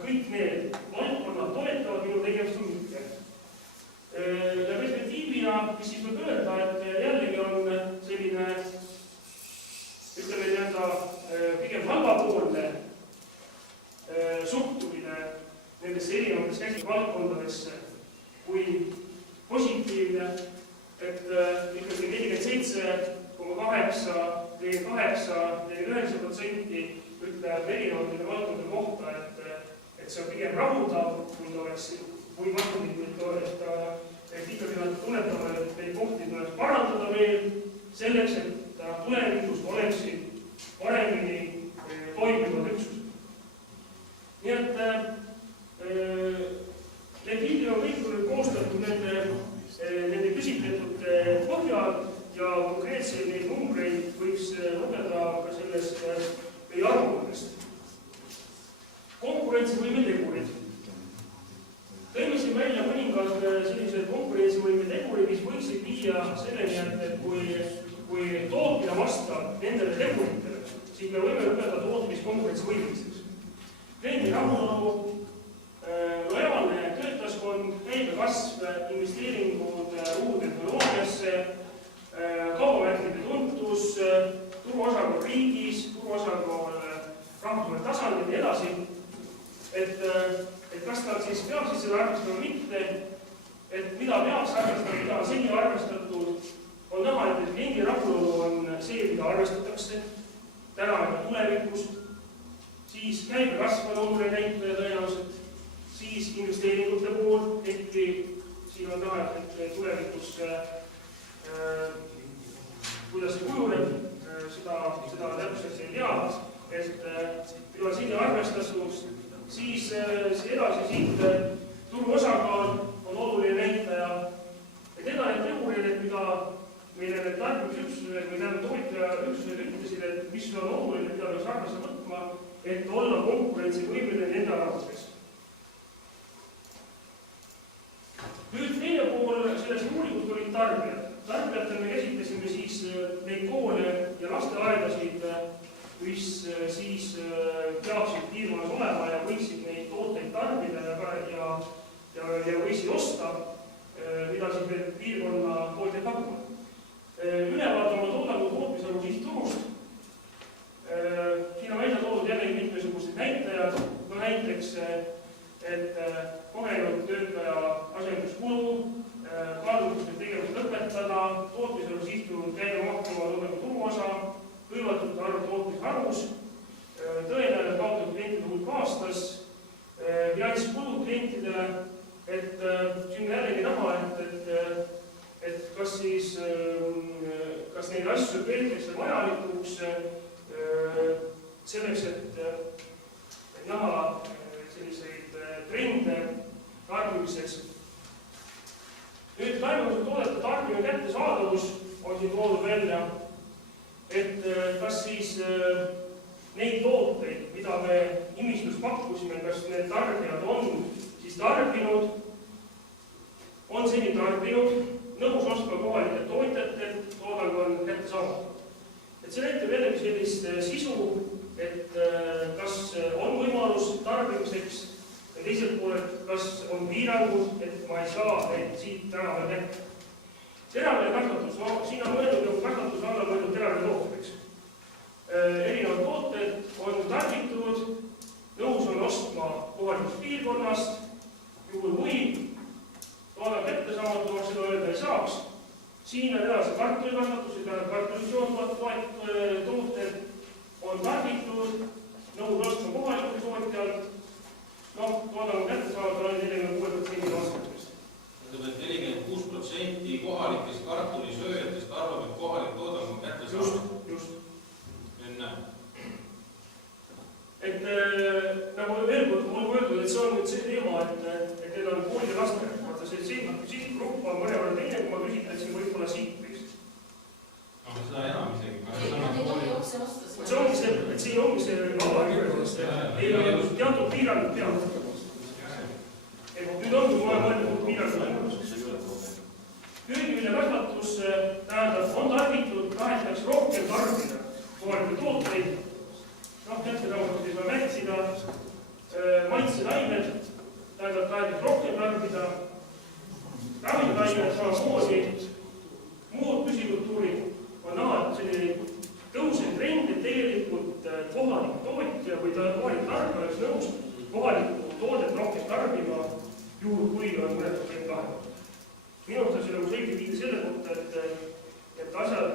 kõik need valdkonnad toetavad minu tegevust või mitte. Ja perspektiivina, mis siis võib öelda, et jällegi on selline, ütleme pigem halvapoolne suhtumine nendesse erinevates käsivaldkondadesse kui positiivne, et ikkagi 47,8–49% ütleb erinevate valdkondade kohta, et see on pigem rahuldav, kui ta oleks, või vastupidi, et ikkagi nad tunnetavad, et neid kohti tuleks parandada veel selleks, et tulevikus oleksid paremini toimivad üksused. Nii et need pildid on kõik koostatud nende küsitletud põhjal ja konkreetseid neid numbreid võiks lugeda ka sellest meie aruandest. Konkurentsivõime tegurid. Tõime siin välja mõningad sellised konkurentsivõime tegurid, mis võiksid viia selleni, et kui tootmine vastab nendele teguritele, siis me võime lugeda tootmiskonkurentsivõimeliseks. Kliendi rahulolu, lojaalne töötajaskond, käibekasv, investeeringud uutehnoloogiasse, kaubamärkide tuntus, turuosakaal riigis, turuosakaal rahvusvahelisel tasandil ja edasi. Et kas ta siis peab seda arvestama mitte, et mida peaks arvestama, mida on seni arvestatud, on näha, et kliendi rahulolu on see, mida arvestatakse täna ja tulevikus, siis käibekasv on oluline näitaja tõenäoliselt, siis investeeringute pool, ehkki siin on näha, et tulevikus kuidas see kujuneb, seda täpselt ei tea, et mida on siin arvestatud, siis edasi siit turuosakaal on oluline näitaja. Et need on need tegurid, mida meile need tarbimisüksused või tootjaüksused ütlesid, et mis on oluline, mida peaks arvesse võtma, et olla konkurentsivõimeline nende arvates. Nüüd teine pool sellest uuringust olid tarbijad. Tarbijatel me käsitlesime siis neid koole ja lasteaedasid, mis siis peaksid piirkonnas olema ja võiksid neid tooteid tarbida ja võiksid osta, mida siis need piirkonna tootjad pakuvad. Ülevaatama toodangu tootmiselu sihtturust. Siin on välja toodud jällegi mitmesugused näitajad, no näiteks, et kogenud töötaja asenduskulu, kaalutlused tegevust lõpetada, tootmiselu sihtturul käibemaksuva toodangu turuosa, hõivatud arv tootmisharus, tõenäoline kaotatud klientide hulk aastas, finantskulud klientidele, et siin jällegi näha, et kas neid asju peetakse vajalikuks selleks, et näha selliseid trende tarbimises. Nüüd taimetatud toodete tarbimine kättesaadavus on siin toodud välja, et kas siis neid tooteid, mida me nimistus pakkusime, kas need tarbijad on siis tarbinud, on seni tarbinud, nõus ostma kohalikelt tootjatelt, toodang on kättesaadav. Et see näitab jällegi sellist sisu, et kas on võimalus tarbimiseks ja teiselt poolelt, kas on piirangud, et ma ei saa neid siit tänavale kätte. Teravile kasvatus, no siin on mõeldud nagu kasvatus alla mõeldud teravile tooteks. Erinevad tooted on tarbitud, nõus on ostma kohalikust piirkonnast, juhul kui toodang kättesaamatu, seda öelda ei saaks. Siin on edasi kartulikasvatus, kartulisootuvad tooted on tarbitud, nõus ostma kohalikul tootjalt, toodang kättesaamatu on 46% vastusest. Ütleme, et 46% kohalikest kartulisööjatest arvab, et kohalik toodang on kättesaamatu. Just. Enne. Et nagu veel kord on öeldud, et see on nüüd see teema, et need on koolid ja laste. Vaata see sihtgrupp on mõnevõrra teine, kui ma küsitleksin võib-olla sihtpist. No seda enam isegi. Nad ei tohi otse osta. See ongi see, et siin ongi see avalikult, ei ole teatud piirangud peavad. Nüüd ongi kohe mõeldud piirangud. Köögiviljakasvatus tähendab, on tarbitud, tahetakse rohkem tarbida kohalikke tooteid. Kättesaamatuses ei saa märtsida, maitsenaimed, tähendab tahetakse rohkem tarbida, ravimtaimed samamoodi, muud püsikultuurid on näha, et selline tõusev trend, et tegelikult kohalik tootja või kohalik tarbija oleks nõus kohalikku toodet rohkem tarbima, juhul kui on mõned probleemid lahendatud. Minu arust on see nagu selge viide selle kohta, et asjad,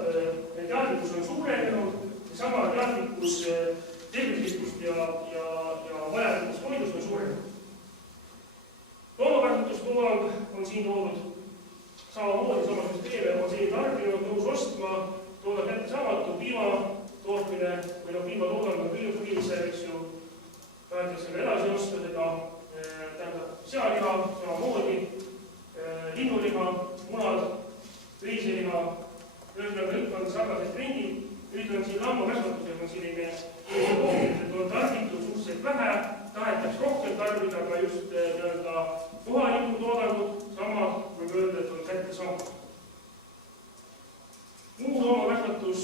teadlikkus on suurenenud ja sama teadlikkus tervislikust ja vajalikust toidust on suurenenud. Loomakasvatustoodang on siin toodud samamoodi, sama süsteeme on siin tarbinud, nõus ostma, toodang kättesaamatu, piimatootmine või piimatoodang on kõige põhilisem, eks ju, tahetakse ka edasi osta seda, tähendab sealiha samamoodi, linnuliha, munad, riiseliha, ühesõnaga kõik on sarnased trendid. Nüüd on siin lammakasvatusega selline et on tarbitud suhteliselt vähe, tahetakse rohkem tarbida, aga just kohalikku toodangut, sama võib öelda, et on kättesaamatu. Muu loomakasvatus,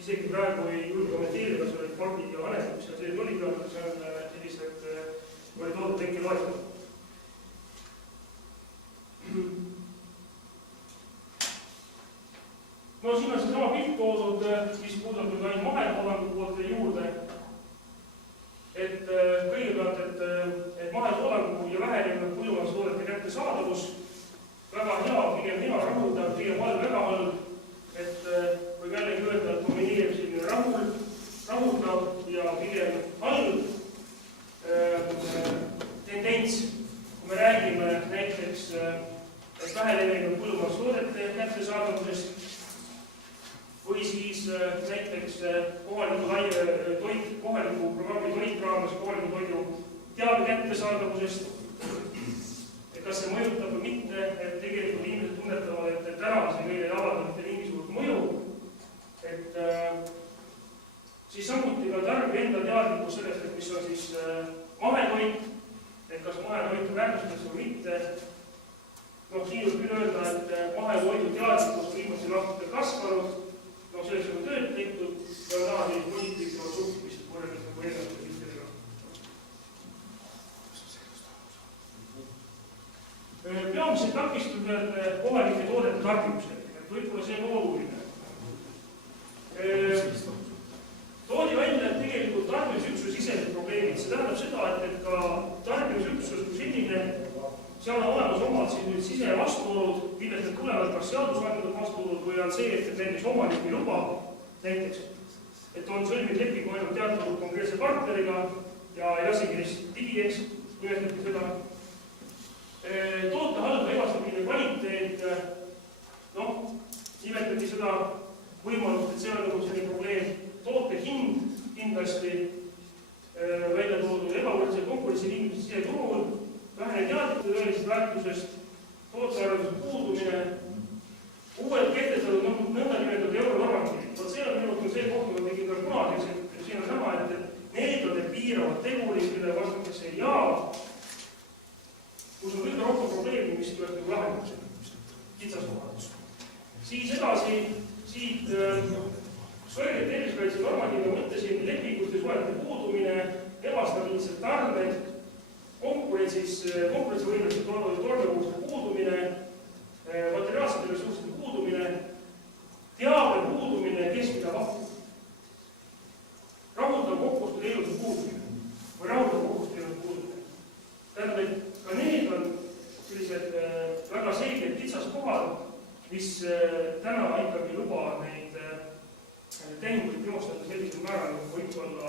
isegi praegu ei julge kommenteerida, kas olid pardid ja haned, mis seal sellised olid, aga see on sellised, oli toodud äkki loetanud. No siin on seesama pilt toodud, mis puudutab ainult mahetoodangu poolt juurde. Et kõigepealt, et mahetoodangu ja vähenenud põllumajandustoodete kättesaadavus väga hea, pigem hea rahuldav, pigem halb, väga halb. Et võib jällegi öelda, et domineerib selline rahuldav ja pigem halb tendents. Kui me räägime näiteks vähenenud põllumajandustoodete kättesaadavusest, või siis näiteks kohaliku programmi toit raames kohaliku toidu teabe kättesaadavusest, et kas see mõjutab või mitte, et tegelikult inimesed tunnetavad, et täna see meile ei avalda mitte mingisugust mõju, et siis samuti ka tarbija enda teadlikkus sellest, et mis on siis mahetoit, et kas mahetoitu väärtustatakse või mitte. Siin võib küll öelda, et mahetoidu teadlikkus on viimasel aastatel kasvanud, selles on tööd tehtud ja on näha neid positiivsemat suhtumist võrreldes nagu erinevate piltidega. Peamised takistused kohalike toodete tarbimisel, et võib-olla see on oluline. Toodi välja, et tegelikult tarbimisüksus sisesed probleemid, see tähendab seda, et ka tarbimisüksus kui selline, seal on olemas omad sisevastuolud, millest need tulevad kas seadusandlikud vastuolud või on see, et näiteks omanik ei luba, näiteks, et on sõlminud lepingu ainult teatud konkreetse partneriga ja ei lasegi neist digieks, nimetati seda. Toote halb ebastabiilne kvaliteet, nimetati seda võimalust, et see on nagu selline probleem. Toote hind kindlasti välja toodud ebavõrdse konkurentsitingimused siseturul, vähene teadlikud tõelisest väärtusest tootearenduse puudumine, uued kehtestatud nõndanimetatud euronormatiivid. Vot see on minu see koht, ma tegin ka kunagi, et siin on näha, et need on need piiravad tegurid, mille vastutakse ja kus on kõige rohkem probleemi, mis tuleb nagu lahendusega, kitsaskohad. Siis edasi, siit kõrged tervisekaitse normatiivne mõtlesin lepinguste suhete puudumine, ebastabiilsed tarned, konkurentsivõimeliste toormekoguste puudumine, materiaalsete ressursside puudumine, teabe puudumine, kes mida pakub. Rahuldav kokkuostu teenuse puudumine või rahuldav kokkuostu teenuse puudumine. Tähendab, et ka need on sellised väga selged kitsaskohad, mis täna ikkagi luba neid tehinguid teostada sellisel määral, nagu võib-olla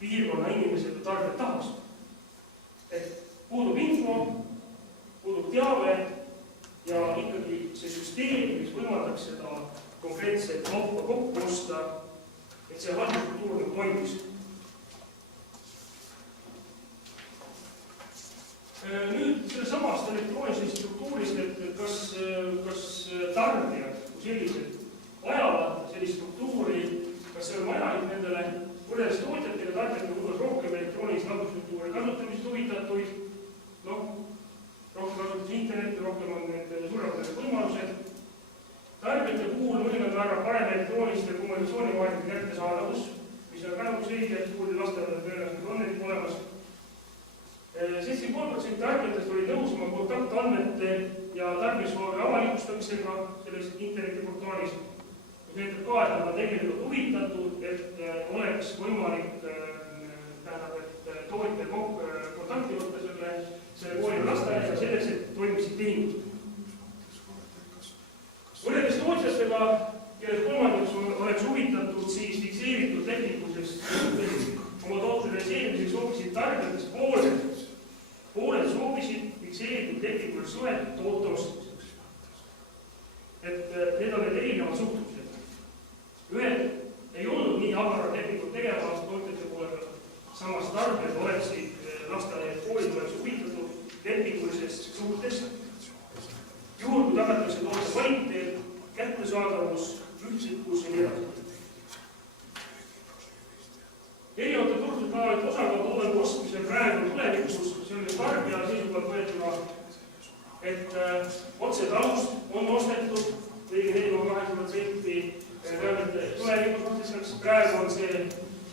piirkonna inimesed ja tarbijad tahaks. Et puudub info, puudub teave ja ikkagi see süsteem, mis võimaldaks seda konkreetset kaupa kokku osta, et see halduskultuur nagu toimis. Nüüd sellesamast elektroonilisest struktuurist, et kas tarbijad kui sellised vajavad sellist struktuuri, kas see on vajalik nendele võrreldes tootjatele, tarbijatele hulgas rohkem elektroonilist haldusstruktuuri kasutamist huvitatuid, rohkem kasutatakse internetti, rohkem on need suuremad võimalused. Tarbijate puhul mõnikord määrab parem elektrooniliste kommunikatsioonivahendite kättesaadavus, mis on väga selge, et suurte lasteaedade tõenäoliselt on neid olemas. 73% tarbijatest olid nõus oma kontaktandmete ja tarbimisvooge avalikustamisega selles internetiportaalis. Mis näitab ka, et nad on tegelikult huvitatud, et oleks võimalik et tootja kontakti võtta selle kooli lasteaedega selleks, et toimiksid tehingud. Võrreldes tootjatega, kelle kolmandiks oleks huvitatud siis fikseeritud lepingusest oma toote realiseerimiseks soovisid tarbijatest pooled soovisid fikseeritud lepingule suhetud toote ostmiseks. Et need on need erinevad suhtumised. Ühed ei olnud nii agarad lepingut tegema tootjate poole peal, samas tarbijad oleksid lasteaed koolid oleks huvitatud lepingulisest suhtest. Juhul, kui tagatakse toote kvaliteet, kättesaadavus, ühtsikkus ja nii edasi. Erinevate turgudel osakaal toodangu ostmisel praegu tulevikus, see on tarbija seisukohalt võetuna, et otse talust on ostetud, ligi 4,8% tulevikus ostmiseks, praegu on see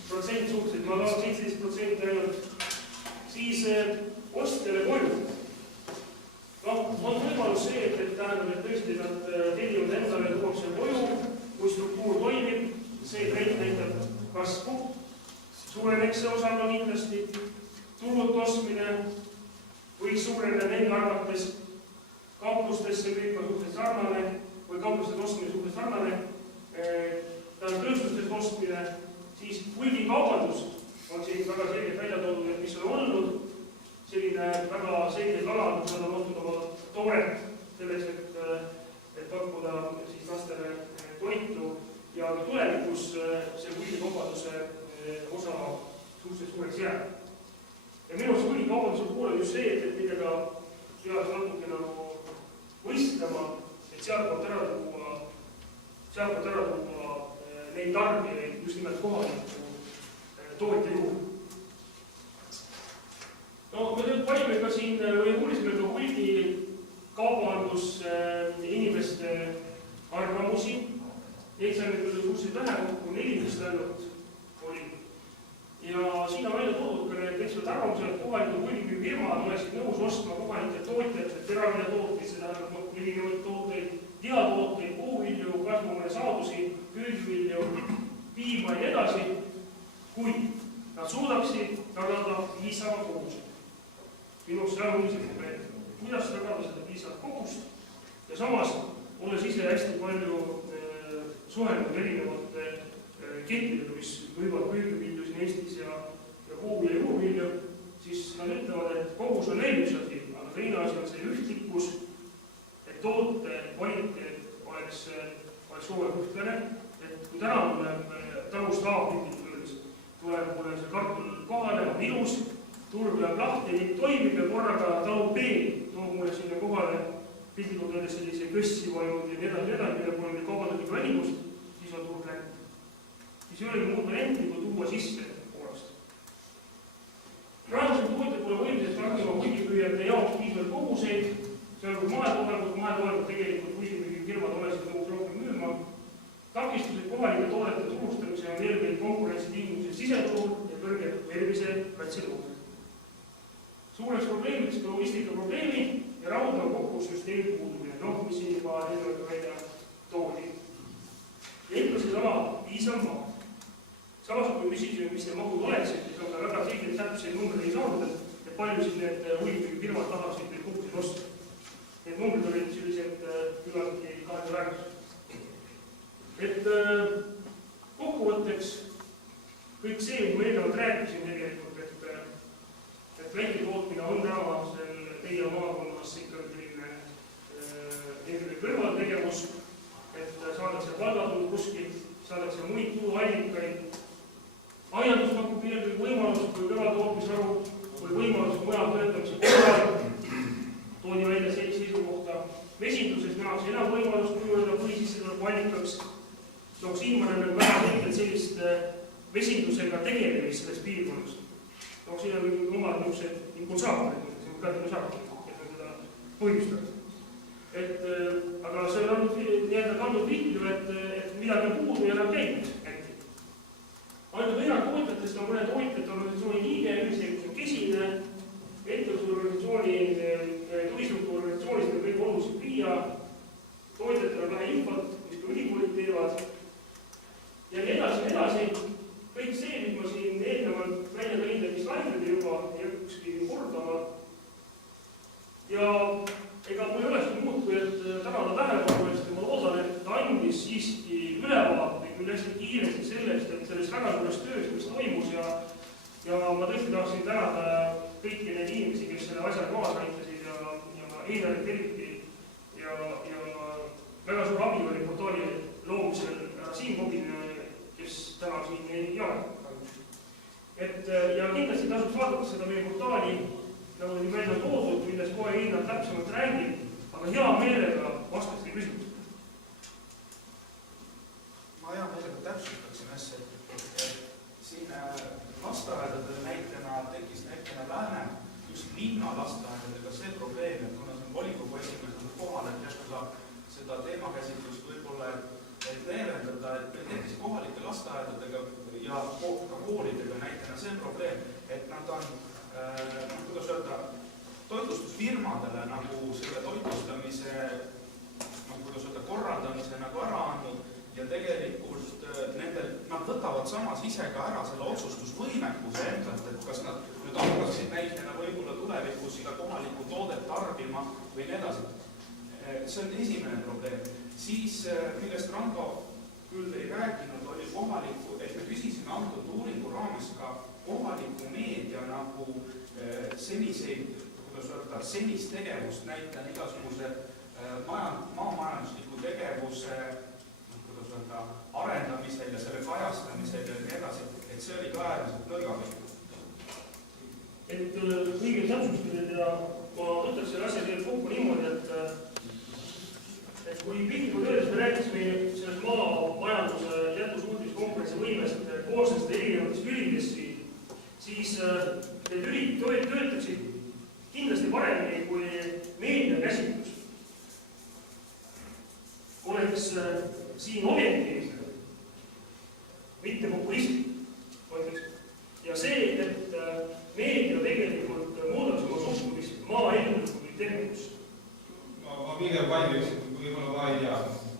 protsent suhteliselt, ma tahan 17% ainult, siis ostjale koju. On võimalus see, et tähendab, et tõesti nad tellivad endale tuuakse koju, kui struktuur toimib, see trend näitab kasvu, suureneks see osakaal kindlasti, tulnud ostmine võiks suureneda nende arvates, kauplustesse kõik on suhteliselt sarnane või kauplustest ostmine suhteliselt sarnane, tööstustest ostmine, siis hulgikaubandus on siin väga selgelt välja toodud, et mis on olnud, selline väga selge kanal, kus nad on ostnud oma tooret selleks, et pakkuda siis lastele toitu ja tulevikus see hulgikaubanduse osa suhteliselt suureks jääb. Ja minu arust hulgikaubanduse pool on just see, et millega peaks natuke nagu võistlema, et sealtpoolt ära tuua neid tarbijaid just nimelt kohaliku tootja juurde. Me nüüd panime ka siin või uurisime ka hulgikaubandus inimeste arvamusi. Neid sai nüüd suhteliselt vähe, kui 14 ainult oli. Ja siin on välja toodud ka need ekstra arvamused, et kohalikud hulgimüügifirmad oleksid nõus ostma kohalike tootjate teravilja-tooteid, seda erinevaid tooteid, diatooteid, puuvilju, kasvuhoonesaadusi, köögivilju, piima ja edasi, kui nad suudaksid tagada piisava koguse. Minust see on see probleem. Kuidas tagada seda piisavat kogust ja samas olles ise hästi palju suhelnud erinevate kettidega, mis võivad köögivilju siin Eestis ja puu- ja juurvilju, siis nad ütlevad, et kogus on üks asi, aga teine asi on see ühtlikkus, et toote kvaliteet oleks kogu aeg ühtlane, et kui täna tuleb talust A-pildilt, tuleb mulle see kartul kohale, on ilus, turg läheb lahti, nii toimib ja korraga talu B toob mulle sinna kohale piltlikult öeldes sellise kössiva ja nii edasi, mille poole meil kaubandatud välimust, siis on turg läinud. Siis ei olegi muud varianti, kui tuua sisse Poolast. Praegusel tootjad pole võimelised targima hulgimüüjate jaoks piisavalt koguseid, sealhulgas mahetoodangut tegelikult hulgimüügifirmad olesid nõus rohkem müüma. Takistused kohalike toodete turustamise on eelkõige konkurentsitingimused siseturul ja kõrge tervisekaitseturul. Suureks probleemiks ka logistika probleemi ja raudava kokku süsteemi puudumine, mis siin juba eelnevalt välja toodi. Ja ikka seesama piisav maa. Samas, kui küsisime, mis need mahud oleksid, siis on ka väga selgelt täpseid numbreid ei saanud, et paljusid need hulgimüügifirmad tahaksid neid koguseid osta. Need numbrid olid sellised küllaltki kahetsusväärsed. Et kokkuvõtteks kõik see, kui ma eelnevalt rääkisin tegelikult, et väiketootmine on tänasel teie maakonnas ikkagi selline kõrvaltegevus, et saadakse palgatulu kuskilt, saadakse muid tuluallikaid. Aiandus pakub eelkõige võimalust kui kõrvaltootmisvaru või võimalus mujal töötamise korral, toodi välja sellist seisukohta. Mesinduses nähakse enam võimalust kujuneda põhisissetuleku allikaks. Siin ma näen väga selgelt sellist mesindusega tegelemist selles piirkonnas. Siin on omad niisugused impulsaatorid, et on seda põhjustada. Aga see on kandnud vilju, et midagi on puudu ja nad käib äkki. Ainult tootjatest on mõne tootjate organisatsiooni liige, üldiselt on kesine, ettevõtlusorganisatsiooni, tugistruktuurorganisatsioonist on kõik oluliselt viia, tootjatel on vähe infot, mis ka ülikoolid teevad. Ja nii edasi, kõik see, mis ma siin eelnevalt välja tõin, mis slaidid juba ei ükski kordama. Ja ega mul ei olekski muud, kui et tänada tähelepanu eest ja ma loodan, et ta andis siiski ülevaateid küll hästi kiiresti sellest, et sellest väga suurest tööst, mis toimus ja ma tõesti tahaksin tänada kõiki neid inimesi, kes selle asja kaasa aitasid ja Einarit eriti ja väga suur abi oli portaali loomisel Siim Kobine, kes täna siin ei ole. Ja kindlasti tasuks vaadata seda meie portaali, nagu oli välja toodud, millest kohe Einar täpsemalt räägib, aga hea meelega vastaks teie küsimusele. Ma hea meelega täpsustaksin asja, et siin lasteaedade näitena tekkis näitena Läänemaa, just linna lasteaedadega see probleem, et kuna see on volikogu esimees on kohal, et järsku saab seda teemakäsitlust võib-olla leevendada, et meil tekkis kohalike lasteaedadega ja ka koolidega näitena see probleem, et nad on, kuidas öelda, toitlustusfirmadele nagu selle toitlustamise, kuidas öelda, korraldamise nagu ära andnud ja tegelikult nad võtavad samas ise ka ära selle otsustusvõimekuse endalt, et kas nad nüüd hakkaksid näitena võib-olla tulevikus seda kohalikku toodet tarbima või nii edasi. See on esimene probleem. Siis, millest Rando küll ei rääkinud, oli kohaliku, et me küsisime antud uuringu raames ka kohaliku meedia nagu seniseid, kuidas öelda, senist tegevust näitan igasuguse maamajandusliku tegevuse arendamisel ja selle kajastamisel ja nii edasi, et see oli ka äärmiselt nõrgavik. Kõigil täpsustused ja ma võtaks selle asja teile kokku niimoodi, et kui piltlikult öeldes me rääkisime sellest maamajanduse jätkusuutlikust konkurentsivõimest koosnevast erinevatest lülidest, siis need lülid töötaksid kindlasti paremini kui meedia käsitlus. Oleks siin objektiivne, mitte populistlik, ma ütleks. Ja see, et meedia tegelikult muudaks oma suhtumist maaellu kui tegevusse. Ma pigem vaidleksin, võib-olla ma ei tea,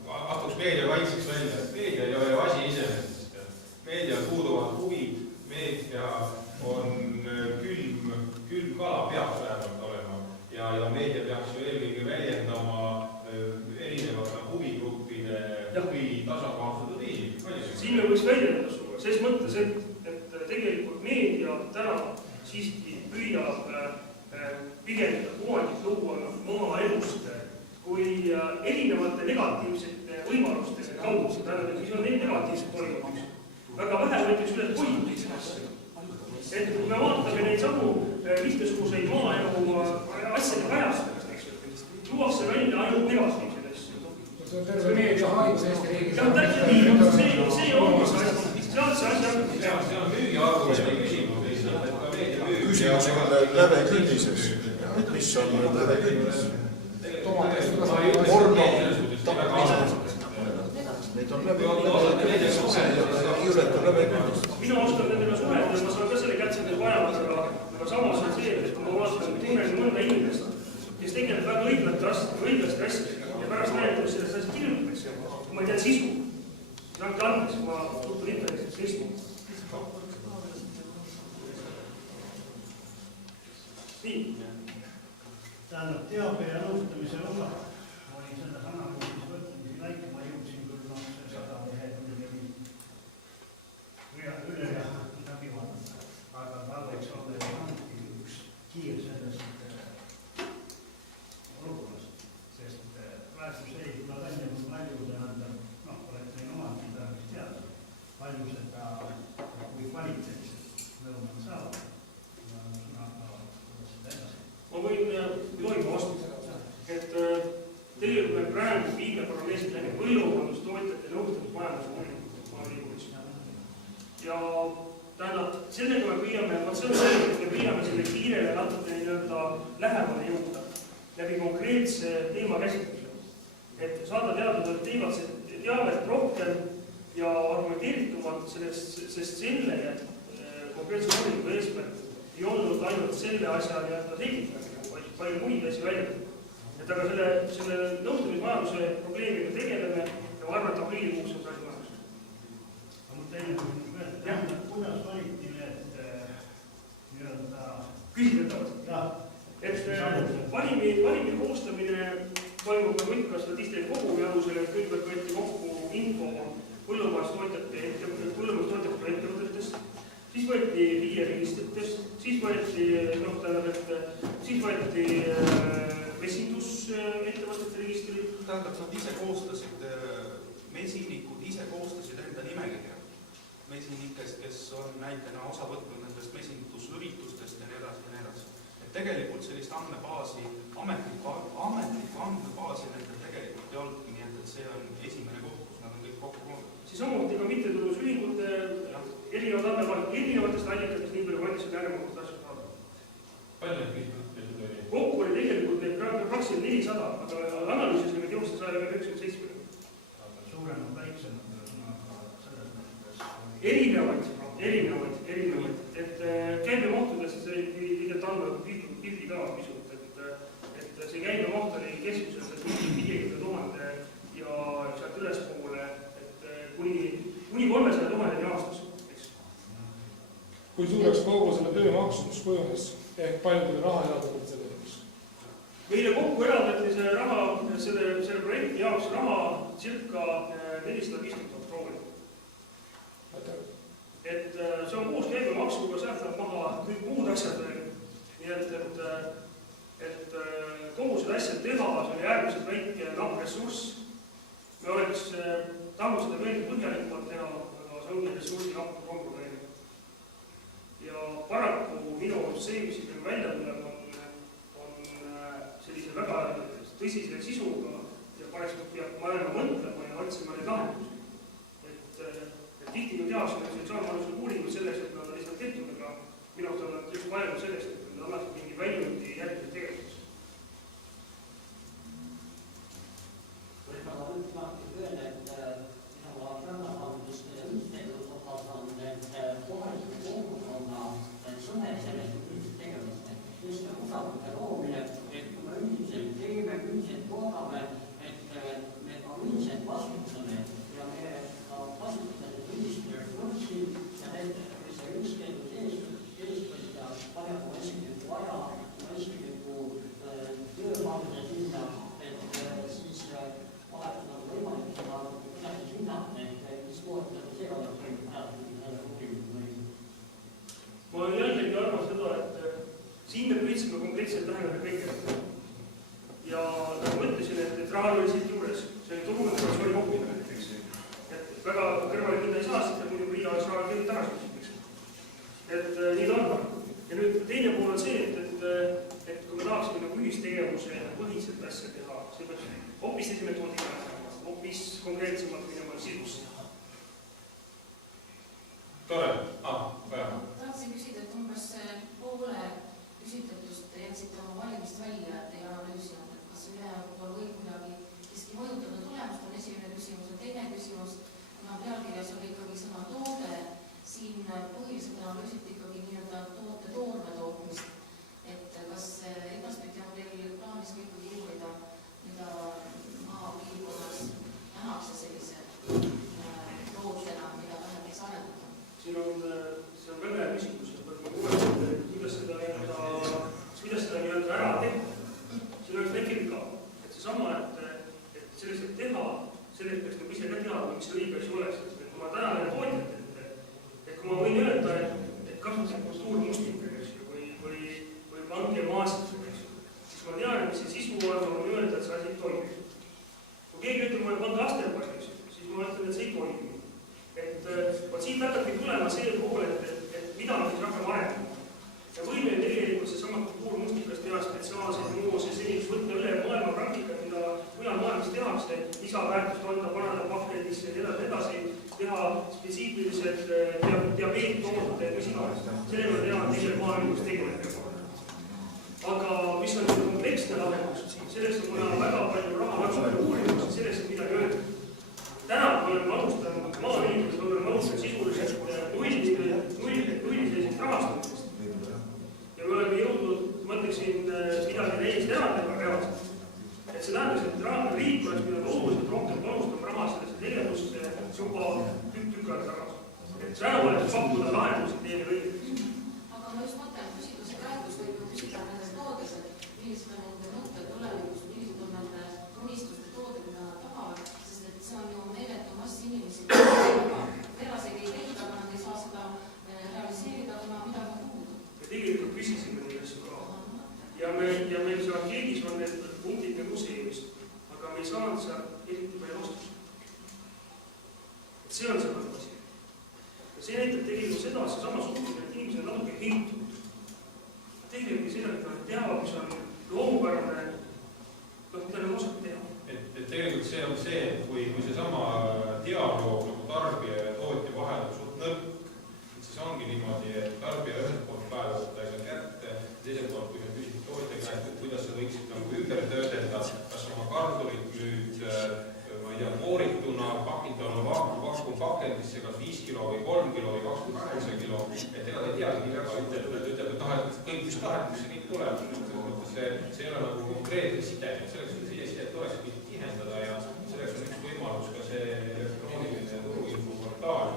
astuks meedia kaitseks välja, et meedia ei ole ju asi iseenesest. Meedial puuduvad huvid, meedia on külm kala, peaks vähemalt olema ja meedia peaks ju eelkõige väljendama erinevate huvigruppide huvi tasakaalustatud viisi. Siin me võiks väljendada sulle, ses mõttes, et tegelikult meedia täna siiski püüab pigem kuvandit luua maaelust kui erinevate negatiivsete võimalustega kaudu. Tähendab, mis on need negatiivsed toimunud. Väga vähe võetakse üles positiivsed asja. Et kui me vaatame neid samu mitmesuguseid maaelu asjade kajastamist, tuuakse välja ainult negatiivseid asju. See on terve meedia haigus Eesti riigis. Ja täpselt nii, see ongi see asi. Sealt see asi hakkab. See on müügiargumendi küsimus lihtsalt, et ka meedia müügi. Küsimus on lävekünnises. Mis on lävekünnis? Porno tapmine. Neid on lävekünnis. Mina oskan nendega suhelda ja ma saan ka selle kätsendel vajavad, aga samas on see, et kui ma vaatan tunnen mõnda inimest, kes tegeleb väga õiglaste asjadega ja pärast näed, kuidas sellest asjast kirjutatakse, kui ma ei tea sisu, siis andke andeks, kui ma tuttun internetis Facebookis. Nii. Tähendab, teabe ja nõustamise osa oli selles analüüsis võtmisi väike, ma jõudsin küll 100 lehekülge üle ja läbi vaadata, aga tal võiks olla samuti üks kiir sellest olukorrast, sest praegu see ei tule välja, kui palju tähendab, olete neil omalt tarvis teada, palju seda, kui kvaliteetselt nõunad saavad ja kuidas seda edasi. Ma võin toima vastutada, et tegelikult me praegu viime paralleelselt läbi põllumajandustootjate nõustamismajanduse uuringut. Ja tähendab, sellega me püüame, see on selline, et me püüame selle kiirele natuke lähemale jõuda läbi konkreetse teema käsitluse. Et saada teavet rohkem ja argumenteeritumalt, sest selle konkreetse uuringu eesmärk ei olnud ainult selle asja selgitamine, vaid palju muid asju välja. Et aga selle nõustamismajanduse probleemiga tegeleme ja ma arvan, et aprillikuuks on see asi majandus. Aga mul teine küsimus veel, kuidas valiti need küsitletavad? Et valimi koostamine toimub nagu ikka statistilise kogumi alusel, et kõigepealt võeti kokku info põllumajandustootjate ettevõtetest, siis võeti FIE registritest, siis võeti mesindusettevõtete registrid. Tähendab, nad ise koostasid, mesinikud ise koostasid enda nimekirja mesinikest, kes on näitena osa võtnud nendest mesindusüritustest ja nii edasi. Et tegelikult sellist andmebaasi, ametlikku andmebaasi nendel tegelikult ei olnudki, nii et see on esimene koht, kus nad on kõik kokku koondatud. Siis samuti ka mittetulundusühingute erinevad andmebaasid erinevatest allikatest, nii palju valitsuse järgmistest asjast saada. Palju neid küsimused oli? Kokku oli tegelikult neid praktiliselt 400, aga analüüsis oli jõusta 197. Aga suuremad, väiksemad, selles mõttes erinevaid. Et käibemohtudest see liiget andma pildi ka pisut, et see käibemaht oli keskmiselt 50 000 ja sealt ülespoole, et kuni 300 000 aastas. Kui suureks kogu selle töö maksumus kujunes, ehk palju teile raha eraldatud selle jaoks? Meile kokku eraldati see raha, selle projekti jaoks raha circa 450 000 krooni. Et see on koos käibemaksuga, sealt läheb maha kõik muud asjad veel. Nii et kogu seda asja teha, see oli äärmiselt väike ressurss. Me oleks tahtnud seda veelgi põhjalikumalt teha, aga see ongi ressursi probleem. Ja paraku minu see, mis siin välja tuleb, on sellise väga tõsise sisuga ja pareks peab maailma mõtlema ja otsima neid lahendusi. Tihti kui tehakse sotsiaalmajanduse uuringuid selleks, et nad on lihtsalt tehtud, aga minu arust on nad just vajanud selleks, et nad annaksid mingi väljundi järgmise tegevuseks. Võib-olla võib öelda, et minu rannapanduste ja ühistegevuse osas on need kohaliku kogukonna sõne sellest üldist tegevust. Just usalduse loomine, et kui me üldiselt teeme, üldiselt toodame, et me ka üldiselt vastutame ja me kasutame ühist ressurssi ja näiteks, kui see ühistegevus eestvõtja paneb mõistliku aja, mõistliku tööpanuse sinna, et siis oleks võimalik seda kuidagi hinnata, et mis toetada see oleks ma jällegi arvan seda, et siin me püüdsime konkreetselt läheneda kõigile. Ja nagu ma ütlesin, et raha oli siit juures, see oli dokumentatsiooni kokkupidamine. Väga kõrvale minna ei saa, sest muidu Riia oleks raha kõik tagasi küsimiseks. Et nii ta on. Ja nüüd teine pool on see, et kui me saaksime nagu ühistegevuse põhiselt asja teha. See peaks hoopis teise metoodika lähema, hoopis konkreetsemalt minema sisusse. Tore. Vaja. Tahtsin küsida, et umbes poole küsitletust jätsite oma valimist välja, et ei analüüsinud, et kas ülejäänud võib kuidagi siiski mõjutada tulemust, on esimene küsimus. Ja teine küsimus, kuna pealkirjas oli ikkagi sõna toode, siin põhiliselt analüüsiti ikkagi nii-öelda toote toorme tootmist. Et kas edaspidi on teil plaanis ikkagi uurida, mida maapiirkonnas nähakse sellise tootena, mida tahetakse arendada? See on väga hea küsimus, et ma kuulen, kuidas seda nii-öelda ära teha. See oleks väike viga. Et seesama, et selleks, et teha, selleks peaks nagu ise ka teadma, mis see õige asi oleks. Et kui ma täna olen tootjat, et kui ma võin öelda, et kasutan kultuurmustikega või pange maastikega, siis ma tean, mis see sisu on, ma võin öelda, et see asi toimib. Kui keegi ütleb, ma ei pange asterpalli, siis ma ütlen, et see ei toimib. Et siit hakkabki tulema see pool, et mida me siis hakkame arendama. Ja võime tegelikult seesama kultuurmustikast teha spetsiaalseid moose, seniks võtta üle maailma praktikat, mida mujal maailmas tehakse, lisaväärtust anda, paneda pakendisse ja edasi, teha spetsiifilised diabeetitooted, mis iganes. Sellega teha teisel maailmas tegeleda. Aga mis on kompleksne lahendus, selleks on vaja väga palju raha, väga palju uurimus, selleks on midagi öelda. Täna me oleme alustanud maaringides, oleme alustanud sisuliselt nullisest rahastamisest. Ja me oleme jõudnud, ma ütleksin, midagi täiesti erandega reaalselt. Et see tähendaks, et riik oleks pidanud oluliselt rohkem panustama raha sellesse tegevusse juba tükk aega tagasi. Et täna oleks pakkuda lahendusi teile kõigile. Aga ma just mõtlen, küsitluse käigus võib ju küsida nendes toodes, et millised on nende mõtted tulevikus, millised on nende unistuste tooded, mida nad tahavad, sest et see on ju meeletu mass inimesi, verasegi ei tehta, aga nad ei saa seda realiseerida, kuna midagi puudu. Me tegelikult küsisime neid asju ka. Ja meil seal ankeedis on need punktid nagu sees, aga me ei saanud seal eriti palju vastust. See on see asi. Ja see näitab tegelikult seda, et seesama suhtumine, et inimesed on natuke heitunud. Tegelikult seda, et nad teavad, mis on loomupärane, mida nad osavad teha. Et tegelikult see on see, et kui seesama dialoog nagu tarbija ja tootja vahel on suht nõrk, siis ongi niimoodi, et tarbija ühelt poolt kaevab ta ega kätte, teiselt poolt, kui sa küsid tootja käest, et kuidas sa võiksid nagu ümber töödelda, kas oma kartulit nüüd, ma ei tea, koorituna, pakindana vakuumpakendisse, kas 5 kilo või 3 kilo või 28 kilo, et ega ta ei teagi nii väga ütleb, et kõik mis tahetakse, kõik tuleb. See ei ole nagu konkreetne side, selleks on sidesidet oleks pidi tihendada ja selleks on üks võimalus ka see elektrooniline turuinfoportaal.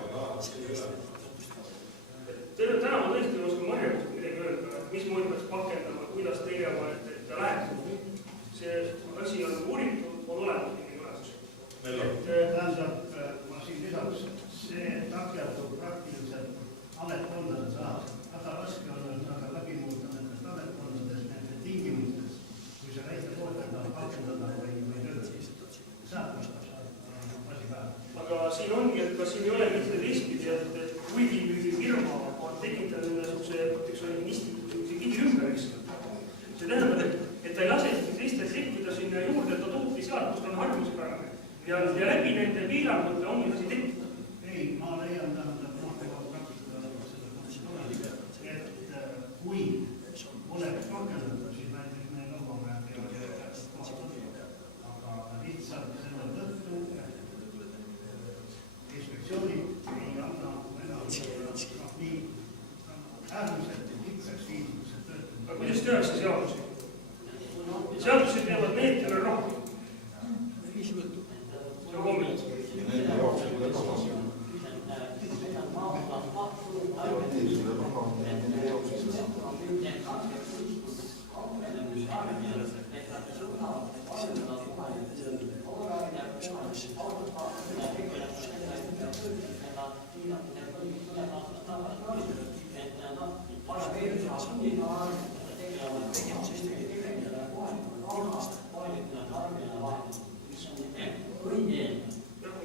Täna ma tõesti oskan Marjast midagi öelda, et mismoodi peaks pakendama, kuidas tegema, et ta läheb. See asi on uuritud, on olemas mingi olemus. Tähendab, ma siin lisaks, see takerdub praktiliselt ametkondades rahas. Väga raske on aga läbi muuta nendest ametkondades, nende tingimustes, kui sa väike tootjad pakendada või töötada. Aga siin ongi, et kas siin ei ole mitte teistpidi, et hulgimüügifirma on tekitanud niisuguse kinni ümber. See tähendab, et ta ei lase teistel tekkida sinna juurde, et ta toobki sealt, kus ta on harjumusepärane. Ja läbi nende piirangute ongi asi tekkinud. Ei, ma leian, et kui oleks rakendada, siis näiteks me nõuame aga lihtsalt selle tõttu inspektsioonid ei anna enam nii äärmiselt kitsaks viimiseks töötada. Aga kuidas tehakse seadusi? Seadusi teevad need, kellel rohkem. See on kombilt.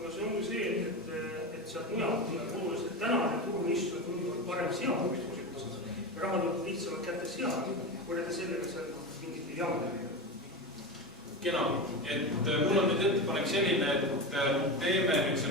See ongi see, et sealt mujalt tuleb oluliselt tänane turunissu tunduvalt parem seadus. Raha tuleb lihtsamalt kätte seada, võrrelda sellega seal mingite jamadega. Kena, et mul on nüüd ettepanek selline, et teeme nüüd selle